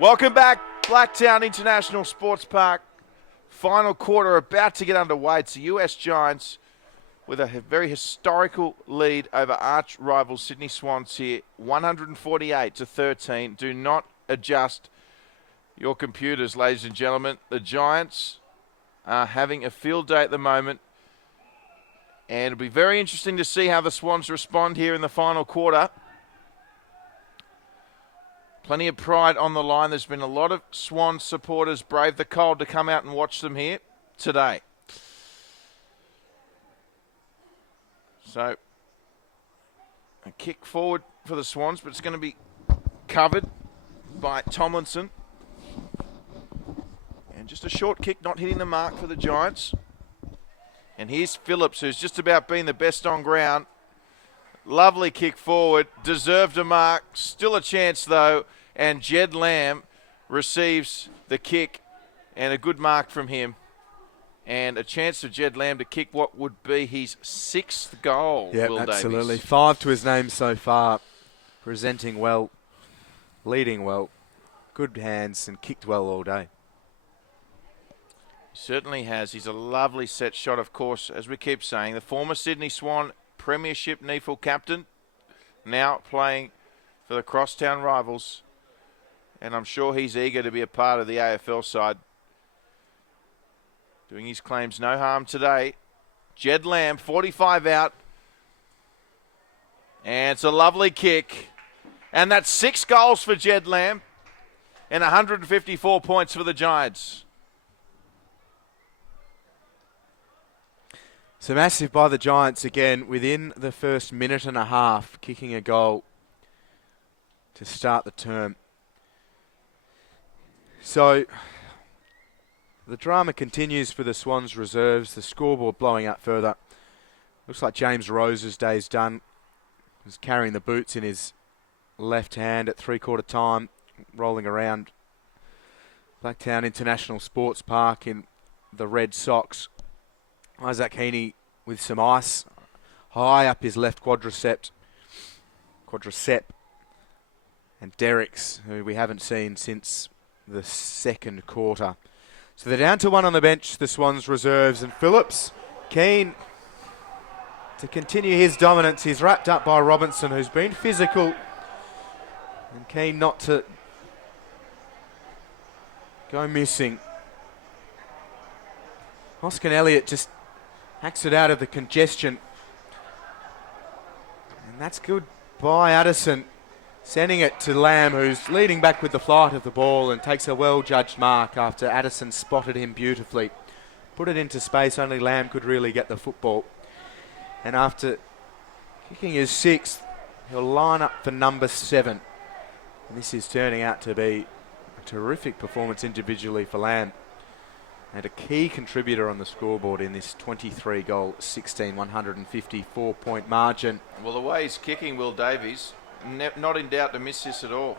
Welcome back, Blacktown International Sports Park. Final quarter about to get underway. It's the US Giants with a very historical lead over arch rival Sydney Swans here, 148-13. Do not adjust your computers, ladies and gentlemen. The Giants are having a field day at the moment, and it'll be very interesting to see how the Swans respond here in the final quarter. Plenty of pride on the line. There's been a lot of Swans supporters brave the cold to come out and watch them here today. So, a kick forward for the Swans, but it's going to be covered by Tomlinson. And just a short kick, not hitting the mark for the Giants. And here's Phillips, who's just about been the best on ground. Lovely kick forward, deserved a mark, still a chance though, and Jed Lamb receives the kick and a good mark from him. And a chance for Jed Lamb to kick what would be his 6th goal, Yeah, Will absolutely. Davies. 5 to his name so far. Presenting well, leading well, good hands and kicked well all day. He certainly has. He's a lovely set shot, of course, as we keep saying. The former Sydney Swan Premiership NEAFL captain, now playing for the Crosstown Rivals, and I'm sure he's eager to be a part of the AFL side. Doing his claims no harm today. Jed Lamb, 45 out, and it's a lovely kick, and that's 6 goals for Jed Lamb and 154 points for the Giants. So massive by the Giants again within the first minute and a half, kicking a goal to start the term. So the drama continues for the Swans reserves, the scoreboard blowing up further. Looks like James Rose's day's done. He's carrying the boots in his left hand at 3/4 time, rolling around Blacktown International Sports Park in the red socks. Isaac Heaney with some ice high up his left quadricep. And Derricks, who we haven't seen since the second quarter. So they're down to 1 on the bench, the Swans reserves, and Phillips keen to continue his dominance. He's wrapped up by Robinson, who's been physical and keen not to go missing. Hoskin Elliott just hacks it out of the congestion. And that's good by Addison. Sending it to Lamb, who's leading back with the flight of the ball and takes a well-judged mark after Addison spotted him beautifully. Put it into space, only Lamb could really get the football. And after kicking his 6th, he'll line up for number 7. And this is turning out to be a terrific performance individually for Lamb. And a key contributor on the scoreboard in this 23-goal, 154-point margin. Well, the way he's kicking, Will Davies, not in doubt to miss this at all.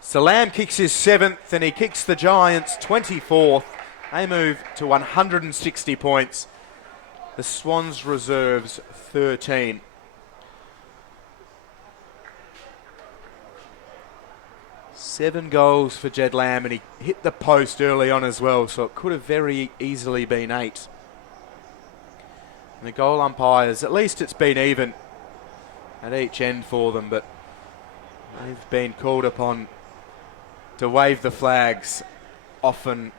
So Lamb kicks his 7th and he kicks the Giants 24th. They move to 160 points. The Swans reserves 13. Seven goals for Jed Lamb, and he hit the post early on as well, so it could have very easily been 8. And the goal umpires, at least it's been even at each end for them, but they've been called upon to wave the flags often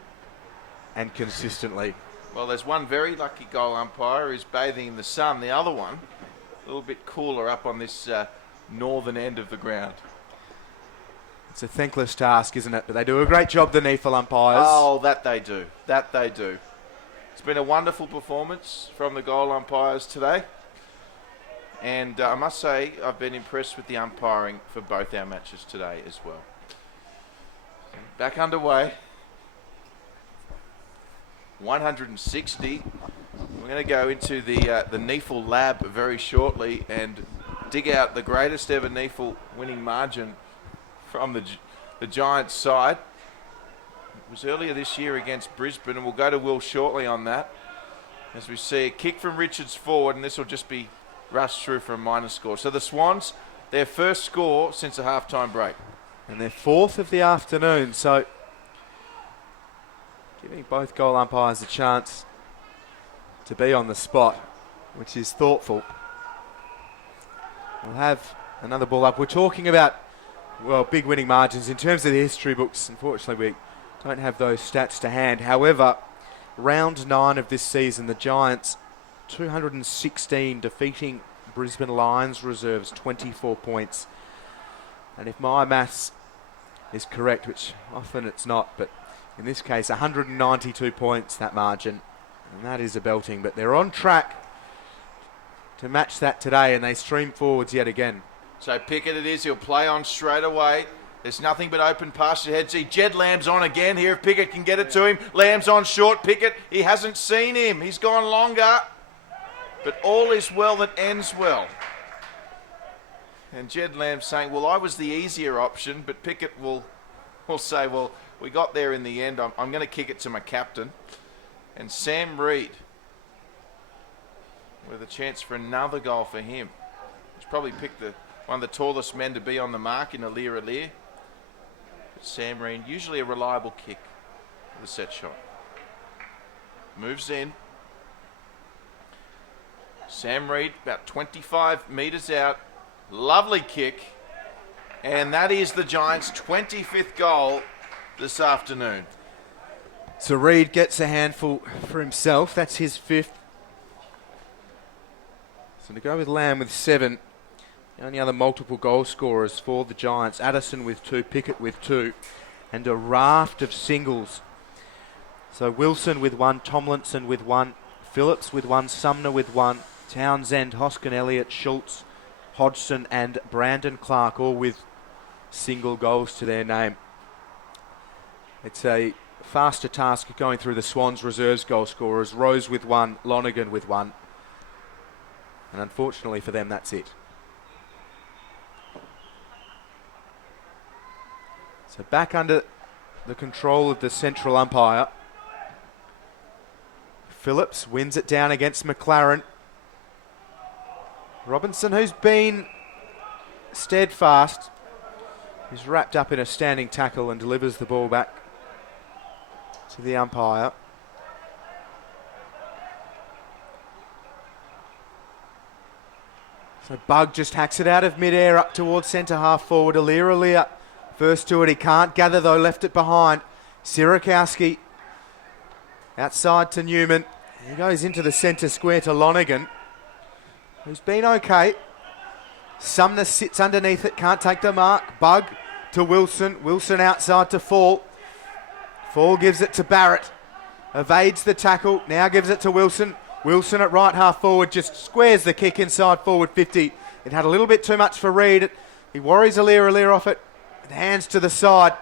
and consistently. Well, there's one very lucky goal umpire who's bathing in the sun. The other one, a little bit cooler up on this northern end of the ground. It's a thankless task, isn't it? But they do a great job, the NEAFL umpires. Oh, that they do. That they do. It's been a wonderful performance from the goal umpires today. And I must say, I've been impressed with the umpiring for both our matches today as well. Back underway. 160. We're going to go into the NEAFL lab very shortly and dig out the greatest ever NEAFL winning margin from the Giants side. It was earlier this year against Brisbane, and we'll go to Will shortly on that. As we see a kick from Richards forward, and this will just be rushed through for a minor score. So the Swans, their first score since a halftime break. And their 4th of the afternoon, so giving both goal umpires a chance to be on the spot, which is thoughtful. We'll have another ball up. We're talking about, well, big winning margins. In terms of the history books, unfortunately, we don't have those stats to hand. However, round 9 of this season, the Giants, 216, defeating Brisbane Lions reserves 24 points. And if my maths is correct, which often it's not, but in this case, 192 points, that margin. And that is a belting, but they're on track to match that today, and they stream forwards yet again. So Pickett it is. He'll play on straight away. There's nothing but open past ahead. See, Jed Lamb's on again here. If Pickett can get it to him. Lamb's on short. Pickett, he hasn't seen him. He's gone longer. But all is well that ends well. And Jed Lamb saying, well, I was the easier option, but Pickett will say, well, we got there in the end. I'm going to kick it to my captain. And Sam Reid with a chance for another goal for him. He's probably picked one of the tallest men to be on the mark in Alir. But Sam Reid, usually a reliable kick with a set shot. Moves in. Sam Reid about 25 metres out. Lovely kick. And that is the Giants' 25th goal this afternoon. So Reid gets a handful for himself. That's his 5th. So to go with Lamb with 7. The only other multiple goal scorers for the Giants, Addison with 2, Pickett with 2, and a raft of singles. So Wilson with 1, Tomlinson with 1, Phillips with 1, Sumner with 1, Townsend, Hoskin, Elliott, Schultz, Hodgson and Brandon Clark, all with single goals to their name. It's a faster task going through the Swans reserves goal scorers. Rose with 1, Lonergan with 1. And unfortunately for them, that's it. So back under the control of the central umpire. Phillips wins it down against McLaren. Robinson, who's been steadfast, is wrapped up in a standing tackle and delivers the ball back to the umpire. So Bug just hacks it out of midair up towards centre half forward. Alir first to it. He can't gather though, left it behind. Sirakowski outside to Newman. He goes into the centre square to Lonergan, who's been okay. Sumner sits underneath it, can't take the mark. Bug to Wilson. Wilson outside to Fall. Fall gives it to Barrett. Evades the tackle, now gives it to Wilson. Wilson at right half forward just squares the kick inside forward 50. It had a little bit too much for Reid. He worries Alir off it. And hands to the side.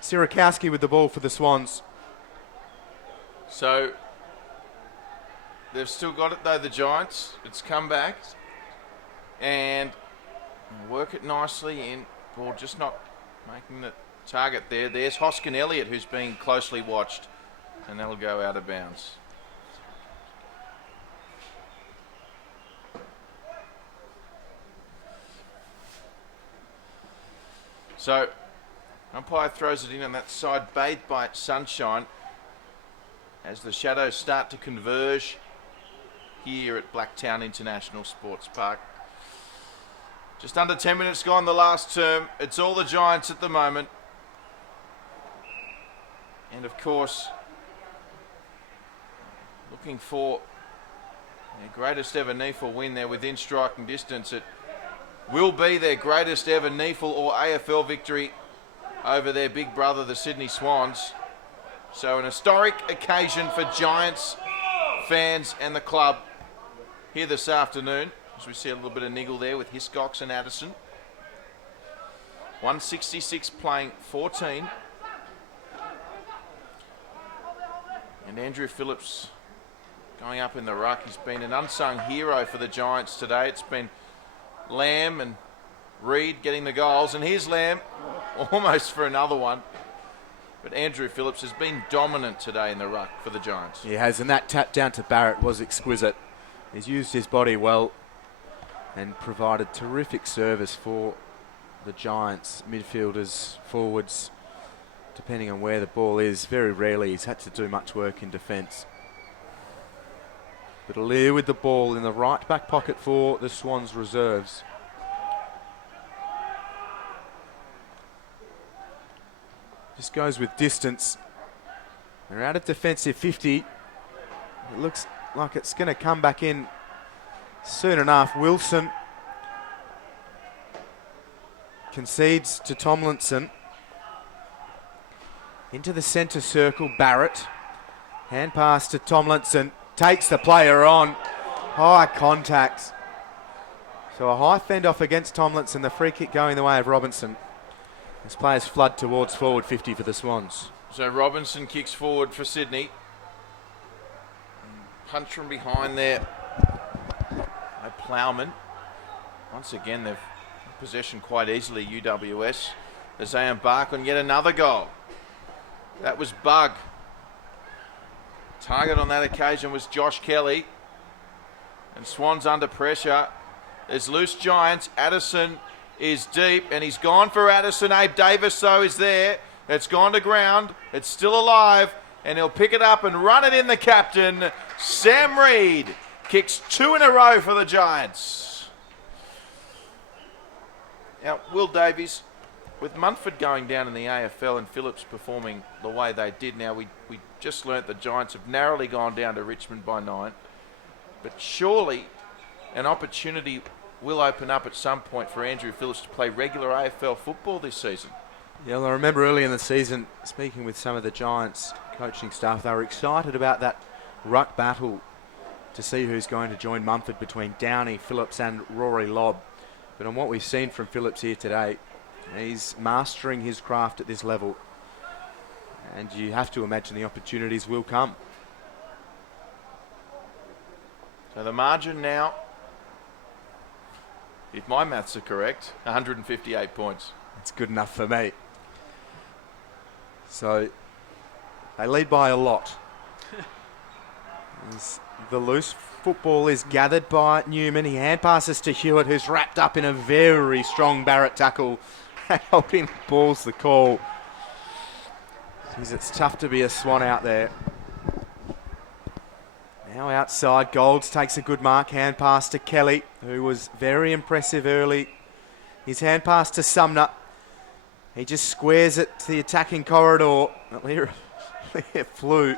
Sirakowski with the ball for the Swans. So they've still got it though, the Giants. It's come back. And work it nicely in. Ball just not making the target there. There's Hoskin Elliott, who's being closely watched. And that'll go out of bounds. So, umpire throws it in on that side, bathed by sunshine, as the shadows start to converge here at Blacktown International Sports Park. Just under 10 minutes gone the last term. It's all the Giants at the moment. And of course, looking for their greatest ever NEAFL win. They're within striking distance. It will be their greatest ever NEAFL or AFL victory over their big brother, the Sydney Swans. So an historic occasion for Giants fans and the club here this afternoon, as we see a little bit of niggle there with Hiscox and Addison. 166 playing 14. And Andrew Phillips going up in the ruck. He's been an unsung hero for the Giants today. It's been Lamb and Reid getting the goals, and here's Lamb almost for another one. But Andrew Phillips has been dominant today in the ruck for the Giants. He has, and that tap down to Barrett was exquisite. He's used his body well and provided terrific service for the Giants, midfielders, forwards, depending on where the ball is, very rarely he's had to do much work in defence. But Aliir with the ball in the right back pocket for the Swans reserves. Just goes with distance. They're out of defensive 50. It looks like it's going to come back in soon enough. Wilson concedes to Tomlinson. Into the centre circle, Barrett. Hand pass to Tomlinson. Takes the player on. High contact. So a high fend off against Tomlinson. The free kick going the way of Robinson. As players flood towards forward 50 for the Swans. So Robinson kicks forward for Sydney. Punch from behind there. Plowman. Once again, they've possession quite easily, UWS, as they embark on yet another goal. That was Bug. Target on that occasion was Josh Kelly. And Swans under pressure. There's loose Giants. Addison is deep, and he's gone for Addison. Abe Davis, though, is there. It's gone to ground. It's still alive, and he'll pick it up and run it in. The captain, Sam Reid, kicks 2 in a row for the Giants. Now, Will Davies, with Munford going down in the AFL and Phillips performing the way they did, now we just learnt the Giants have narrowly gone down to Richmond by 9. But surely an opportunity will open up at some point for Andrew Phillips to play regular AFL football this season. Yeah, well, I remember early in the season speaking with some of the Giants coaching staff. They were excited about that ruck battle to see who's going to join Mumford between Downey, Phillips and Rory Lobb. But on what we've seen from Phillips here today, he's mastering his craft at this level. And you have to imagine the opportunities will come. So the margin now, if my maths are correct, 158 points. That's good enough for me. So they lead by a lot. The loose football is gathered by Newman. He hand passes to Hewitt, who's wrapped up in a very strong Barrett tackle. Holding the ball's the call. Jeez, it's tough to be a Swan out there. Now outside, Golds takes a good mark. Hand pass to Kelly, who was very impressive early. His hand pass to Sumner. He just squares it to the attacking corridor. Lear flew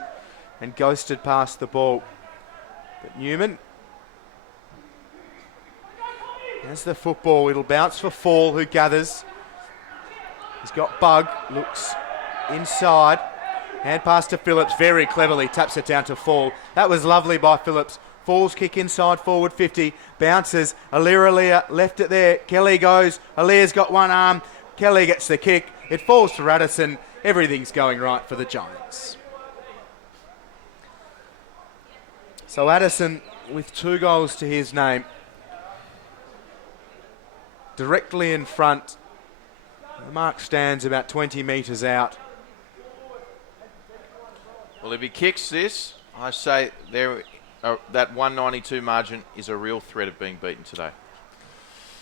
and ghosted past the ball. But Newman has the football. It'll bounce for Fall, who gathers. He's got Bug, looks inside. Hand pass to Phillips, very cleverly taps it down to Fall. That was lovely by Phillips. Fall's kick inside, forward 50, bounces. Aliir left it there. Kelly goes. Alir's got one arm. Kelly gets the kick. It falls to Addison. Everything's going right for the Giants. So Addison with 2 goals to his name. Directly in front. The mark stands about 20 metres out. Well, if he kicks this, I say that 192 margin is a real threat of being beaten today.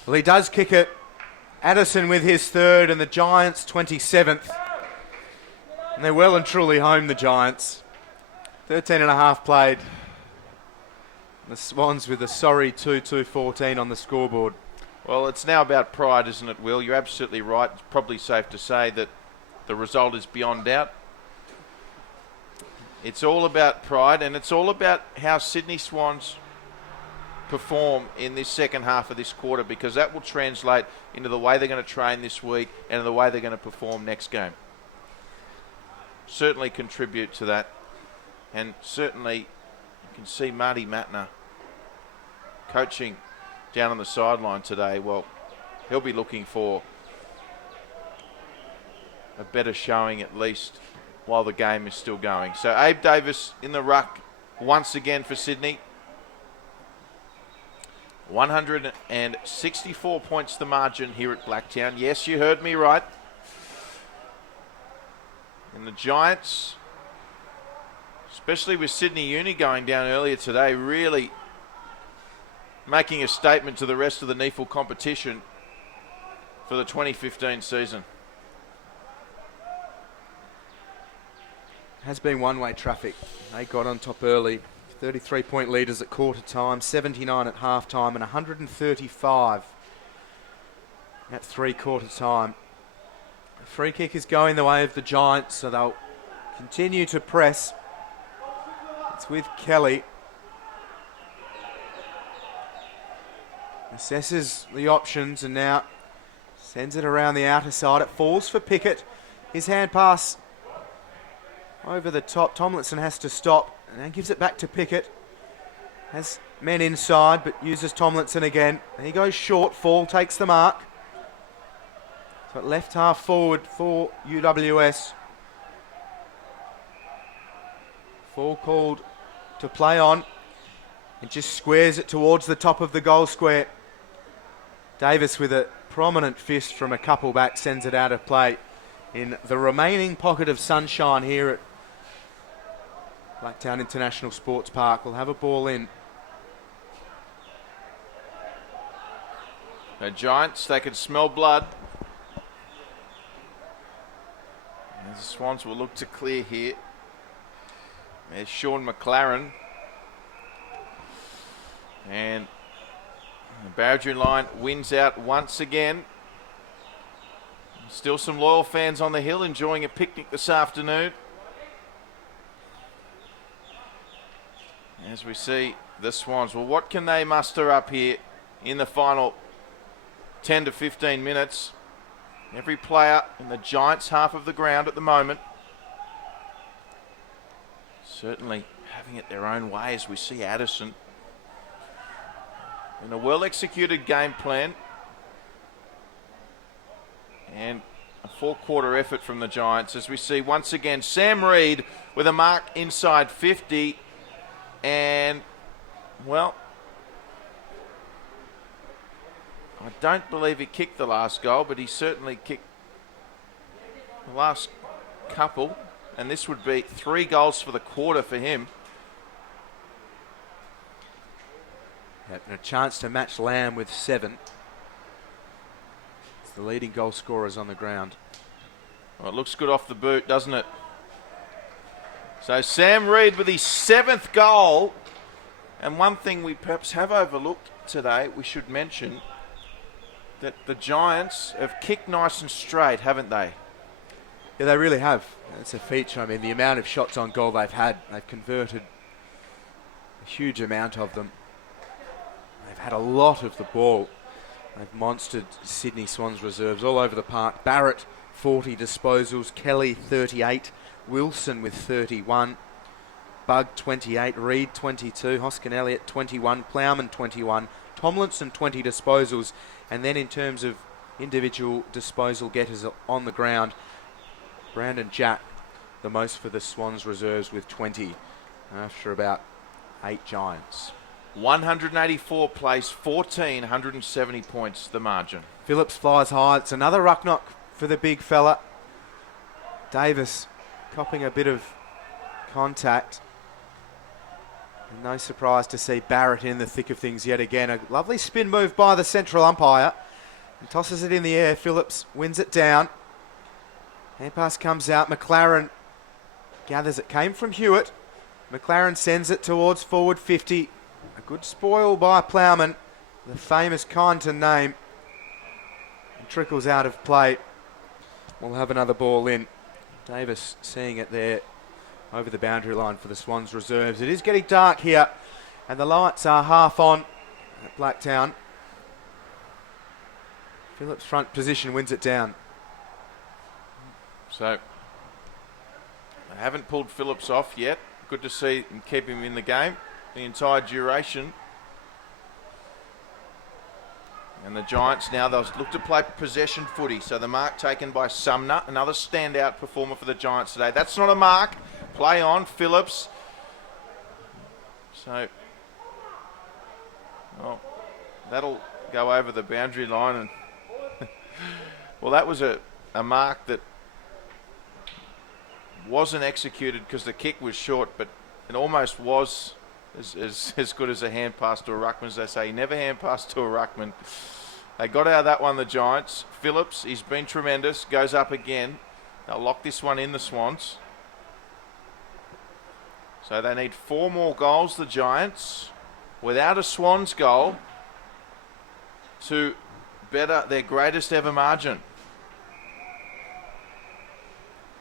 Well, he does kick it. Addison with his 3rd and the Giants 27th. And they're well and truly home, the Giants. 13 and a half played. The Swans with a sorry 2-2-14 on the scoreboard. Well, it's now about pride, isn't it, Will? You're absolutely right. It's probably safe to say that the result is beyond doubt. It's all about pride, and it's all about how Sydney Swans perform in this second half of this quarter, because that will translate into the way they're going to train this week and the way they're going to perform next game. Certainly contribute to that, and certainly you can see Marty Matner coaching down on the sideline today. Well, he'll be looking for a better showing at least while the game is still going. So Abe Davis in the ruck once again for Sydney. 164 points the margin here at Blacktown. Yes, you heard me right. And the Giants, especially with Sydney Uni going down earlier today, really making a statement to the rest of the NEAFL competition. for the 2015 season. Has been one-way traffic. They got on top early. 33-point leaders at quarter time, 79 at half time, and 135 at three-quarter time. The free kick is going the way of the Giants, so they'll continue to press. It's with Kelly. Assesses the options and now sends it around the outer side. It falls for Pickett. His hand pass over the top. Tomlinson has to stop and then gives it back to Pickett. Has men inside but uses Tomlinson again. And he goes short. Fall takes the mark. So left half forward for UWS. Fall called to play on. And just squares it towards the top of the goal square. Davies with a prominent fist from a couple back sends it out of play in the remaining pocket of sunshine here at Blacktown International Sports Park. Will have a ball in. The Giants, they can smell blood. As the Swans will look to clear here. There's Sean McLaren. And the boundary line wins out once again. Still some loyal fans on the hill enjoying a picnic this afternoon. As we see the Swans, well, what can they muster up here in the final 10 to 15 minutes? Every player in the Giants' half of the ground at the moment certainly having it their own way, as we see Addison in a well-executed game plan and a four-quarter effort from the Giants, as we see once again Sam Reid with a mark inside 50. And, well, I don't believe he kicked the last goal, but he certainly kicked the last couple. And this would be 3 goals for the quarter for him. Yep, and a chance to match Lamb with 7. It's the leading goal scorers on the ground. Well, it looks good off the boot, doesn't it? So Sam Reid with his 7th goal. And one thing we perhaps have overlooked today, we should mention that the Giants have kicked nice and straight, haven't they? Yeah, they really have. It's a feature. I mean, the amount of shots on goal they've had, they've converted a huge amount of them. They've had a lot of the ball. They've monstered Sydney Swans reserves all over the park. Barrett, 40 disposals. Kelly, 38. Wilson with 31. Bug, 28. Reid, 22. Hoskin Elliott, 21. Plowman, 21. Tomlinson, 20 disposals. And then in terms of individual disposal getters on the ground, Brandon Jack, the most for the Swans reserves with 20 after about 8 Giants. 184 place, 14, 170 points the margin. Phillips flies high. It's another ruck knock for the big fella. Davis copping a bit of contact. And no surprise to see Barrett in the thick of things yet again. A lovely spin move by the central umpire. And tosses it in the air. Phillips wins it down. Hand pass comes out. McLaren gathers it. Came from Hewitt. McLaren sends it towards forward 50. A good spoil by Plowman, the famous kind to name. And trickles out of play. We'll have another ball in. Davis seeing it there over the boundary line for the Swans reserves. It is getting dark here, and the lights are half on at Blacktown. Phillips front position wins it down. So, they haven't pulled Phillips off yet. Good to see and keep him in the game the entire duration. And the Giants now, they'll look to play possession footy. So the mark taken by Sumner, another standout performer for the Giants today. That's not a mark. Play on, Phillips. So, well, that'll go over the boundary line. And well, that was a mark that wasn't executed because the kick was short, but it almost was as good as a hand pass to a ruckman, as they say. Never hand pass to a ruckman. They got out of that one, the Giants. Phillips, he's been tremendous, goes up again. They'll lock this one in, the Swans. So they need 4 more goals, the Giants, without a Swans goal to better their greatest ever margin.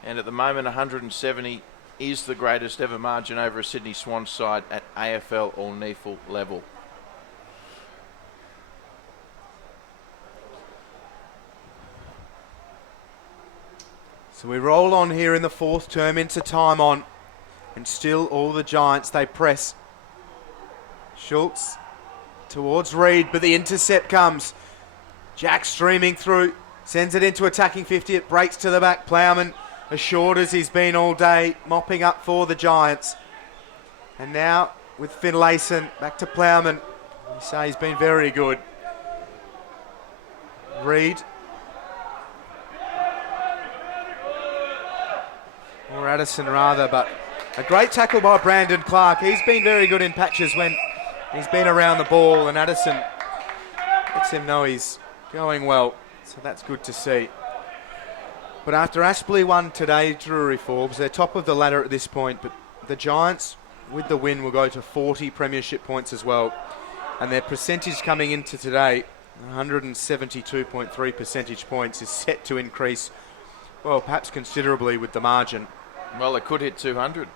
And at the moment, 170 is the greatest ever margin over a Sydney Swans side at AFL or NEAFL level. So we roll on here in the 4th term into time on. And still all the Giants, they press. Schultz towards Reed, but the intercept comes. Jack streaming through, sends it into attacking 50. It breaks to the back. Plowman, as short as he's been all day, mopping up for the Giants. And now with Finlayson, back to Plowman. You say he's been very good. Reed. Or Addison rather, but a great tackle by Brandon Clark. He's been very good in patches when he's been around the ball, and Addison lets him know he's going well. So that's good to see. But after Aspley won today, Drury Forbes, they're top of the ladder at this point, but the Giants, with the win, will go to 40 premiership points as well. And their percentage coming into today, 172.3 percentage points, is set to increase, well, perhaps considerably with the margin. Well, it could hit 200.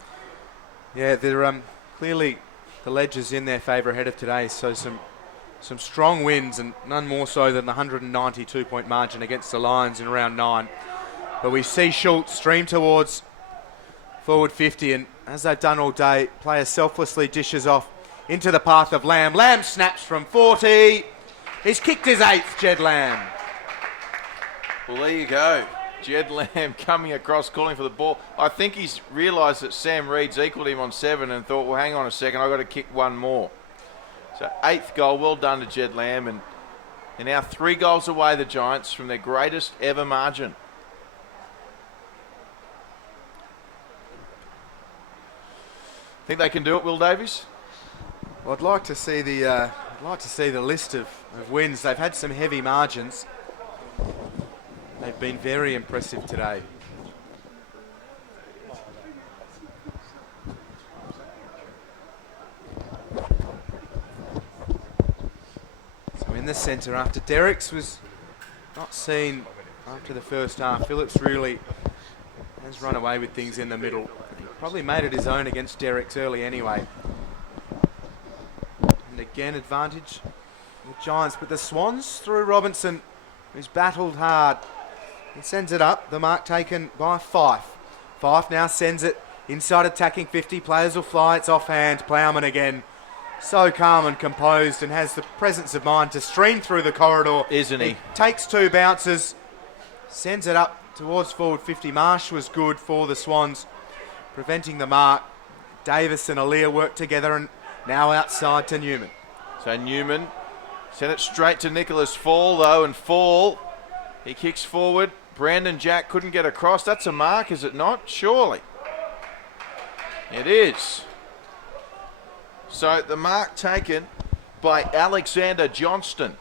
Yeah, they're clearly the ledger's in their favour ahead of today, so some strong wins, and none more so than the 192-point margin against the Lions in round 9. But we see Schultz stream towards forward 50, and as they've done all day, player selflessly dishes off into the path of Lamb. Lamb snaps from 40. He's kicked his 8th, Jed Lamb. Well, there you go. Jed Lamb coming across, calling for the ball. I think he's realised that Sam Reed's equalled him on 7 and thought, well, hang on a second, I've got to kick one more. So 8th goal, well done to Jed Lamb. And they're now 3 goals away, the Giants, from their greatest ever margin. Think they can do it, Will Davies? Well, I'd like to see the list of wins. They've had some heavy margins. They've been very impressive today. So in the centre, after Derricks was not seen after the first half, Phillips really has run away with things in the middle. He probably made it his own against Derricks early anyway. And again, advantage the Giants, but the Swans through Robinson, who's battled hard. He sends it up, the mark taken by Fife. Fife now sends it inside attacking 50. Players will fly, it's offhand. Plowman again, so calm and composed, and has the presence of mind to stream through the corridor. Isn't he? Takes 2 bounces, sends it up towards forward 50. Marsh was good for the Swans, preventing the mark. Davis and Aaliyah work together, and now outside to Newman. So Newman sent it straight to Nicholas Fall, though, and Fall, he kicks forward. Brandon Jack couldn't get across. That's a mark, is it not? Surely. It is. So the mark taken by Alexander Johnston.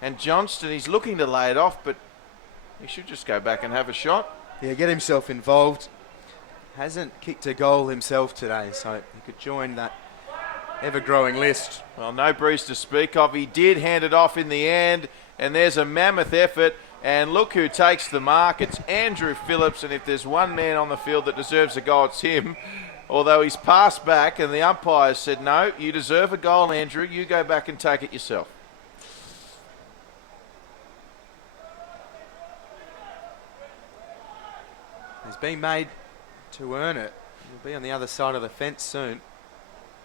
And Johnston, he's looking to lay it off, but he should just go back and have a shot. Yeah, get himself involved. Hasn't kicked a goal himself today, so he could join that ever-growing list. Well, no breeze to speak of. He did hand it off in the end, and there's a mammoth effort. And look who takes the mark. It's Andrew Phillips, and if there's one man on the field that deserves a goal, it's him. Although he's passed back, and the umpires said, no, you deserve a goal, Andrew. You go back and take it yourself. He's being made to earn it. He'll be on the other side of the fence soon.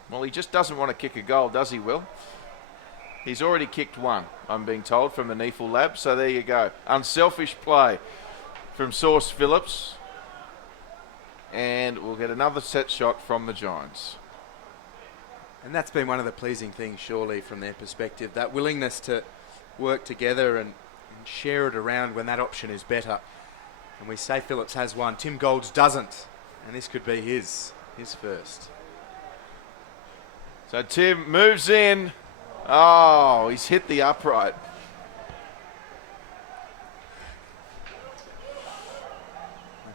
Well, he just doesn't want to kick a goal, does he, Will? He's already kicked one, I'm being told, from the NEAFL lab. So there you go. Unselfish play from Source Phillips. And we'll get another set shot from the Giants. And that's been one of the pleasing things, surely, from their perspective. That willingness to work together and share it around when that option is better. And we say Phillips has one. Tim Golds doesn't. And this could be his first. So Tim moves in. Oh, he's hit the upright.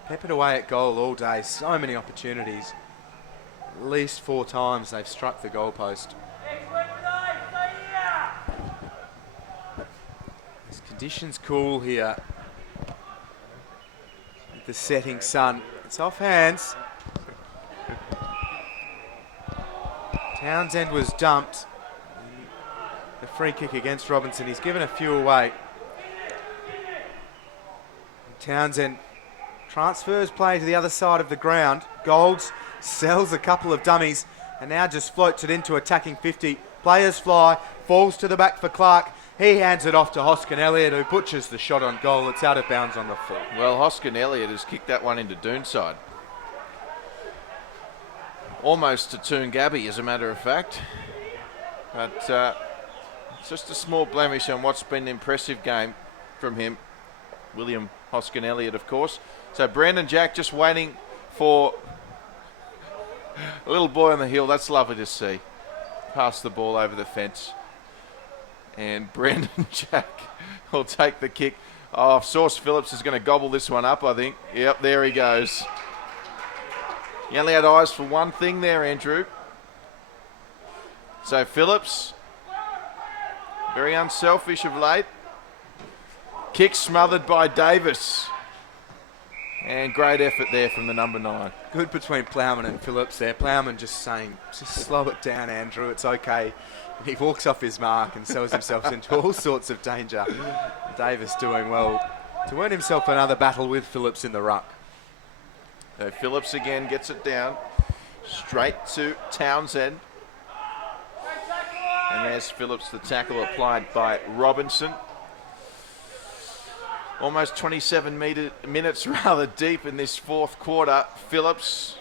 Peppered away at goal all day. So many opportunities. At least 4 times they've struck the goalpost. This conditions cool here. With the setting sun. It's off hands. Townsend was dumped. The free kick against Robinson. He's given a few away. Townsend transfers play to the other side of the ground. Golds sells a couple of dummies and now just floats it into attacking 50. Players fly, falls to the back for Clark. He hands it off to Hoskin Elliott, who butchers the shot on goal. It's out of bounds on the full. Well, Hoskin Elliott has kicked that one into Doonside. Almost to Toongabbie, as a matter of fact. But it's just a small blemish on what's been an impressive game from him. William Hoskin Elliott, of course. So Brandon Jack just waiting for a little boy on the hill. That's lovely to see. Pass the ball over the fence. And Brandon Jack will take the kick. Oh, Sauce Phillips is going to gobble this one up, I think. Yep, there he goes. You only had eyes for one thing there, Andrew. So Phillips, very unselfish of late. Kick smothered by Davies. And great effort there from the number 9. Good between Plowman and Phillips there. Plowman just saying, just slow it down, Andrew, it's okay. And he walks off his mark and sells himself into all sorts of danger. Davis doing well to earn himself another battle with Phillips in the ruck. So Phillips again gets it down. Straight to Townsend. And there's Phillips, the tackle applied by Robinson. Almost 27 minutes rather deep in this fourth quarter. Phillips,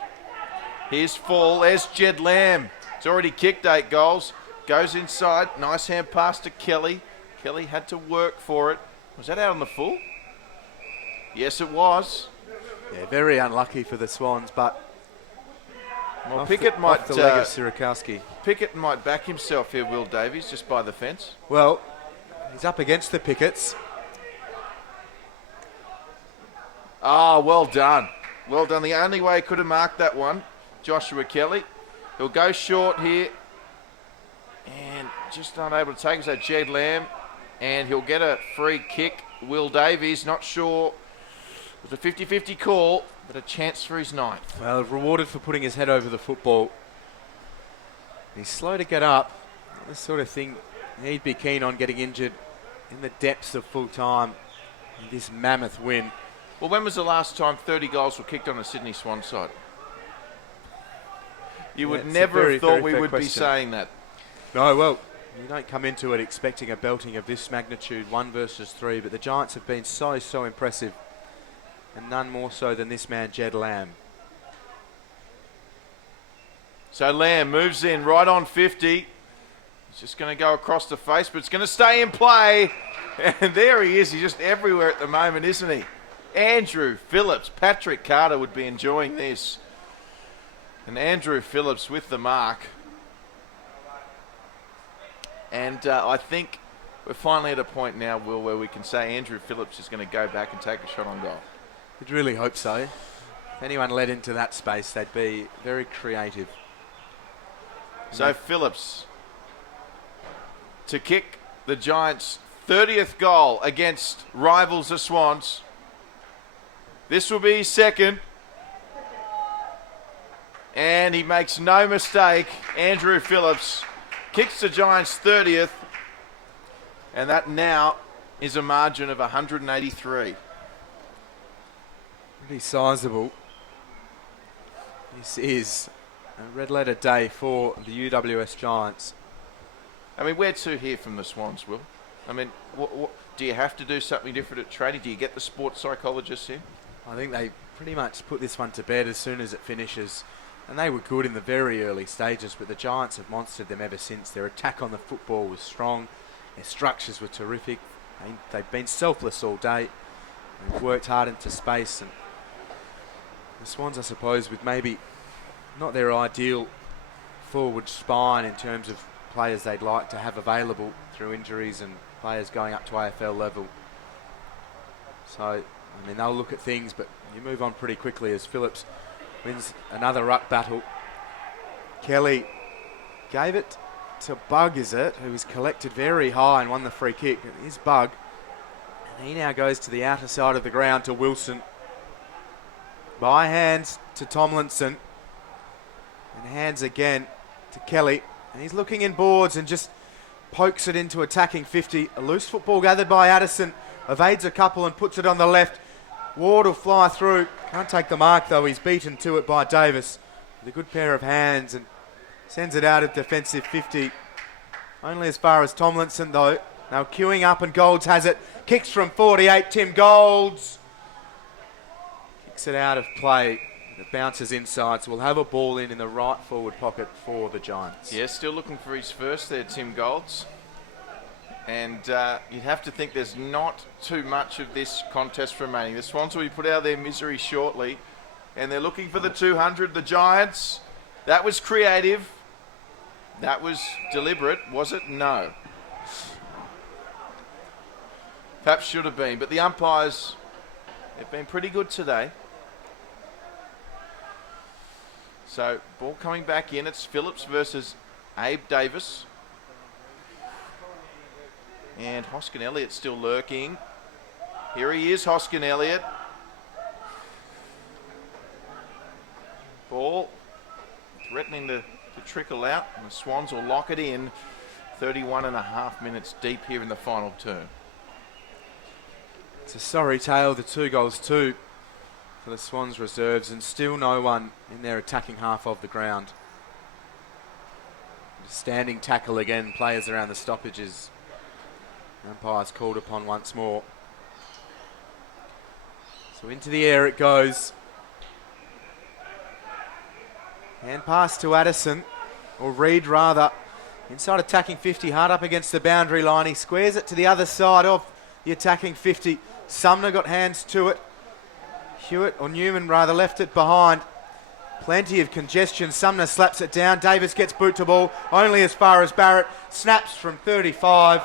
here's full. There's Jed Lamb. It's already kicked 8 goals. Goes inside. Nice hand pass to Kelly. Kelly had to work for it. Was that out on the full? Yes, it was. Yeah, very unlucky for the Swans, but well, Pickett might the leg of Sirakowski. Pickett might back himself here, Will Davies, just by the fence. Well, he's up against the Picketts. Oh, well done. Well done. The only way he could have marked that one, Joshua Kelly. He'll go short here. And just not able to take it. So Jed Lamb. And he'll get a free kick. Will Davies, not sure. It was a 50-50 call, but a chance for his 9th. Well, rewarded for putting his head over the football. He's slow to get up. This sort of thing, he'd be keen on getting injured in the depths of full time in this mammoth win. Well, when was the last time 30 goals were kicked on a Sydney Swans side? You would never have thought we would be saying that. No, well, you don't come into it expecting a belting of this magnitude, 1 versus 3, but the Giants have been so impressive, and none more so than this man, Jed Lamb. So Lamb moves in right on 50. He's just going to go across the face, but it's going to stay in play. And there he is. He's just everywhere at the moment, isn't he? Andrew Phillips. Patrick Carter would be enjoying this. And Andrew Phillips with the mark. And I think we're finally at a point now, Will, where we can say Andrew Phillips is going to go back and take a shot on goal. You'd really hope so. If anyone led into that space, they'd be very creative. So Phillips to kick the Giants' 30th goal against rivals the Swans. This will be his 2nd. And he makes no mistake. Andrew Phillips kicks the Giants' 30th. And that now is a margin of 183. Pretty sizable. This is a red letter day for the UWS Giants. I mean, where to here from the Swans, Will? I mean, do you have to do something different at training? Do you get the sports psychologists in? I think they pretty much put this one to bed as soon as it finishes. And they were good in the very early stages, but the Giants have monstered them ever since. Their attack on the football was strong. Their structures were terrific. They've been selfless all day. They've worked hard into space. And the Swans, I suppose, with maybe not their ideal forward spine in terms of players they'd like to have available through injuries and players going up to AFL level. So, I mean, they'll look at things, but you move on pretty quickly as Phillips wins another ruck battle. Kelly gave it to Bug, is it? Who was collected very high and won the free kick. It is Bug. And he now goes to the outer side of the ground to Wilson. By hands to Tomlinson. And hands again to Kelly. And he's looking in boards and just pokes it into attacking 50. A loose football gathered by Addison. Evades a couple and puts it on the left. Ward will fly through. Can't take the mark though. He's beaten to it by Davis. With a good pair of hands and sends it out of defensive 50. Only as far as Tomlinson though. Now queuing up and Golds has it. Kicks from 48. Tim Golds. Kicks it out of play. It bounces inside, so we'll have a ball in the right forward pocket for the Giants. Yeah, still looking for his first there, Tim Golds. And you'd have to think there's not too much of this contest remaining. The Swans will be put out of their misery shortly. And they're looking for the 200. The Giants, that was creative. That was deliberate. Was it? No. Perhaps should have been. But the umpires, they've been pretty good today. So, ball coming back in. It's Phillips versus Abe Davis. And Hoskin Elliott still lurking. Here he is, Hoskin Elliott. Ball threatening to trickle out. And the Swans will lock it in. 31 and a half minutes deep here in the final term. It's a sorry tale, the 2 goals too for the Swans reserves, and still no one in their attacking half of the ground. Standing tackle again, players around the stoppages. Umpires called upon once more. So into the air it goes. Hand pass to Addison, or Reed rather. Inside attacking 50, hard up against the boundary line. He squares it to the other side of the attacking 50. Sumner got hands to it. Hewitt, or Newman rather, left it behind. Plenty of congestion. Sumner slaps it down. Davis gets boot to ball only as far as Barrett. Snaps from 35.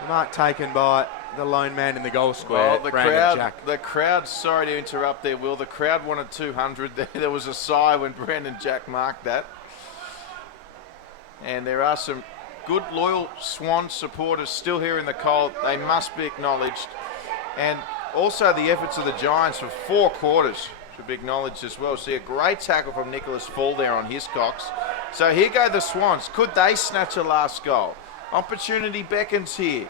The mark taken by the lone man in the goal square, well, Brandon Jack. The crowd, sorry to interrupt there, Will. The crowd wanted 200. There was a sigh when Brandon Jack marked that. And there are some good, loyal Swan supporters still here in the cold. They must be acknowledged. And also the efforts of the Giants for 4 quarters should be acknowledged as well. See a great tackle from Nicholas Fall there on Hiscox. So here go the Swans. Could they snatch a last goal? Opportunity beckons here.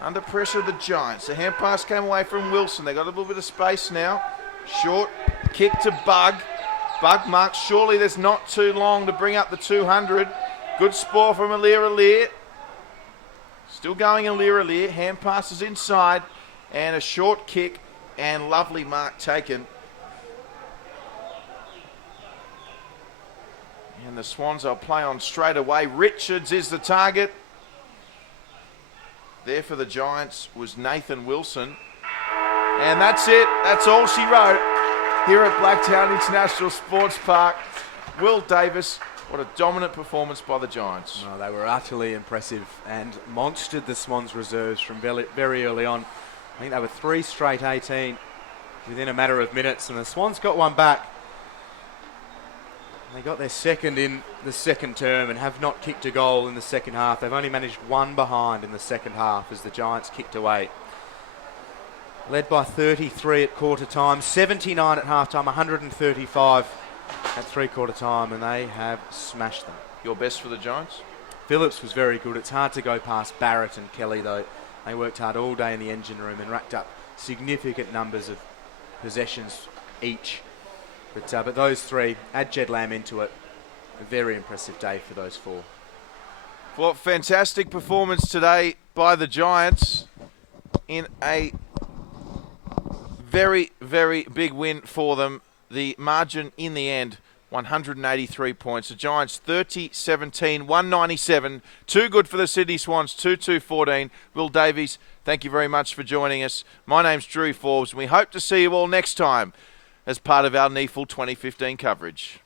Under pressure, the Giants. The hand pass came away from Wilson. They got a little bit of space now. Short kick to Bug. Bug marks. Surely there's not too long to bring up the 200. Good spore from Alir. Still going Alir. Hand passes inside. And a short kick. And lovely mark taken. And the Swans will play on straight away. Richards is the target. There for the Giants was Nathan Wilson. And that's it. That's all she wrote here at Blacktown International Sports Park. Will Davis, what a dominant performance by the Giants. Oh, they were utterly impressive and monstered the Swans reserves from very early on. I think they were 3 straight 18 within a matter of minutes, and the Swans got one back. They got their second in the second term and have not kicked a goal in the second half. They've only managed 1 behind in the second half as the Giants kicked away. Led by 33 at quarter time, 79 at half time, 135 at 3/4 time, and they have smashed them. Your best for the Giants? Phillips was very good. It's hard to go past Barrett and Kelly though. They worked hard all day in the engine room and racked up significant numbers of possessions each. But those 3, add Jed Lamb into it, a very impressive day for those 4. Well, fantastic performance today by the Giants in a very, very big win for them. The margin in the end, 183 points. The Giants 30-17, 197. Too good for the Sydney Swans, 2-2-14. Will Davies, thank you very much for joining us. My name's Drury Forbes, and we hope to see you all next time as part of our NEAFL 2015 coverage.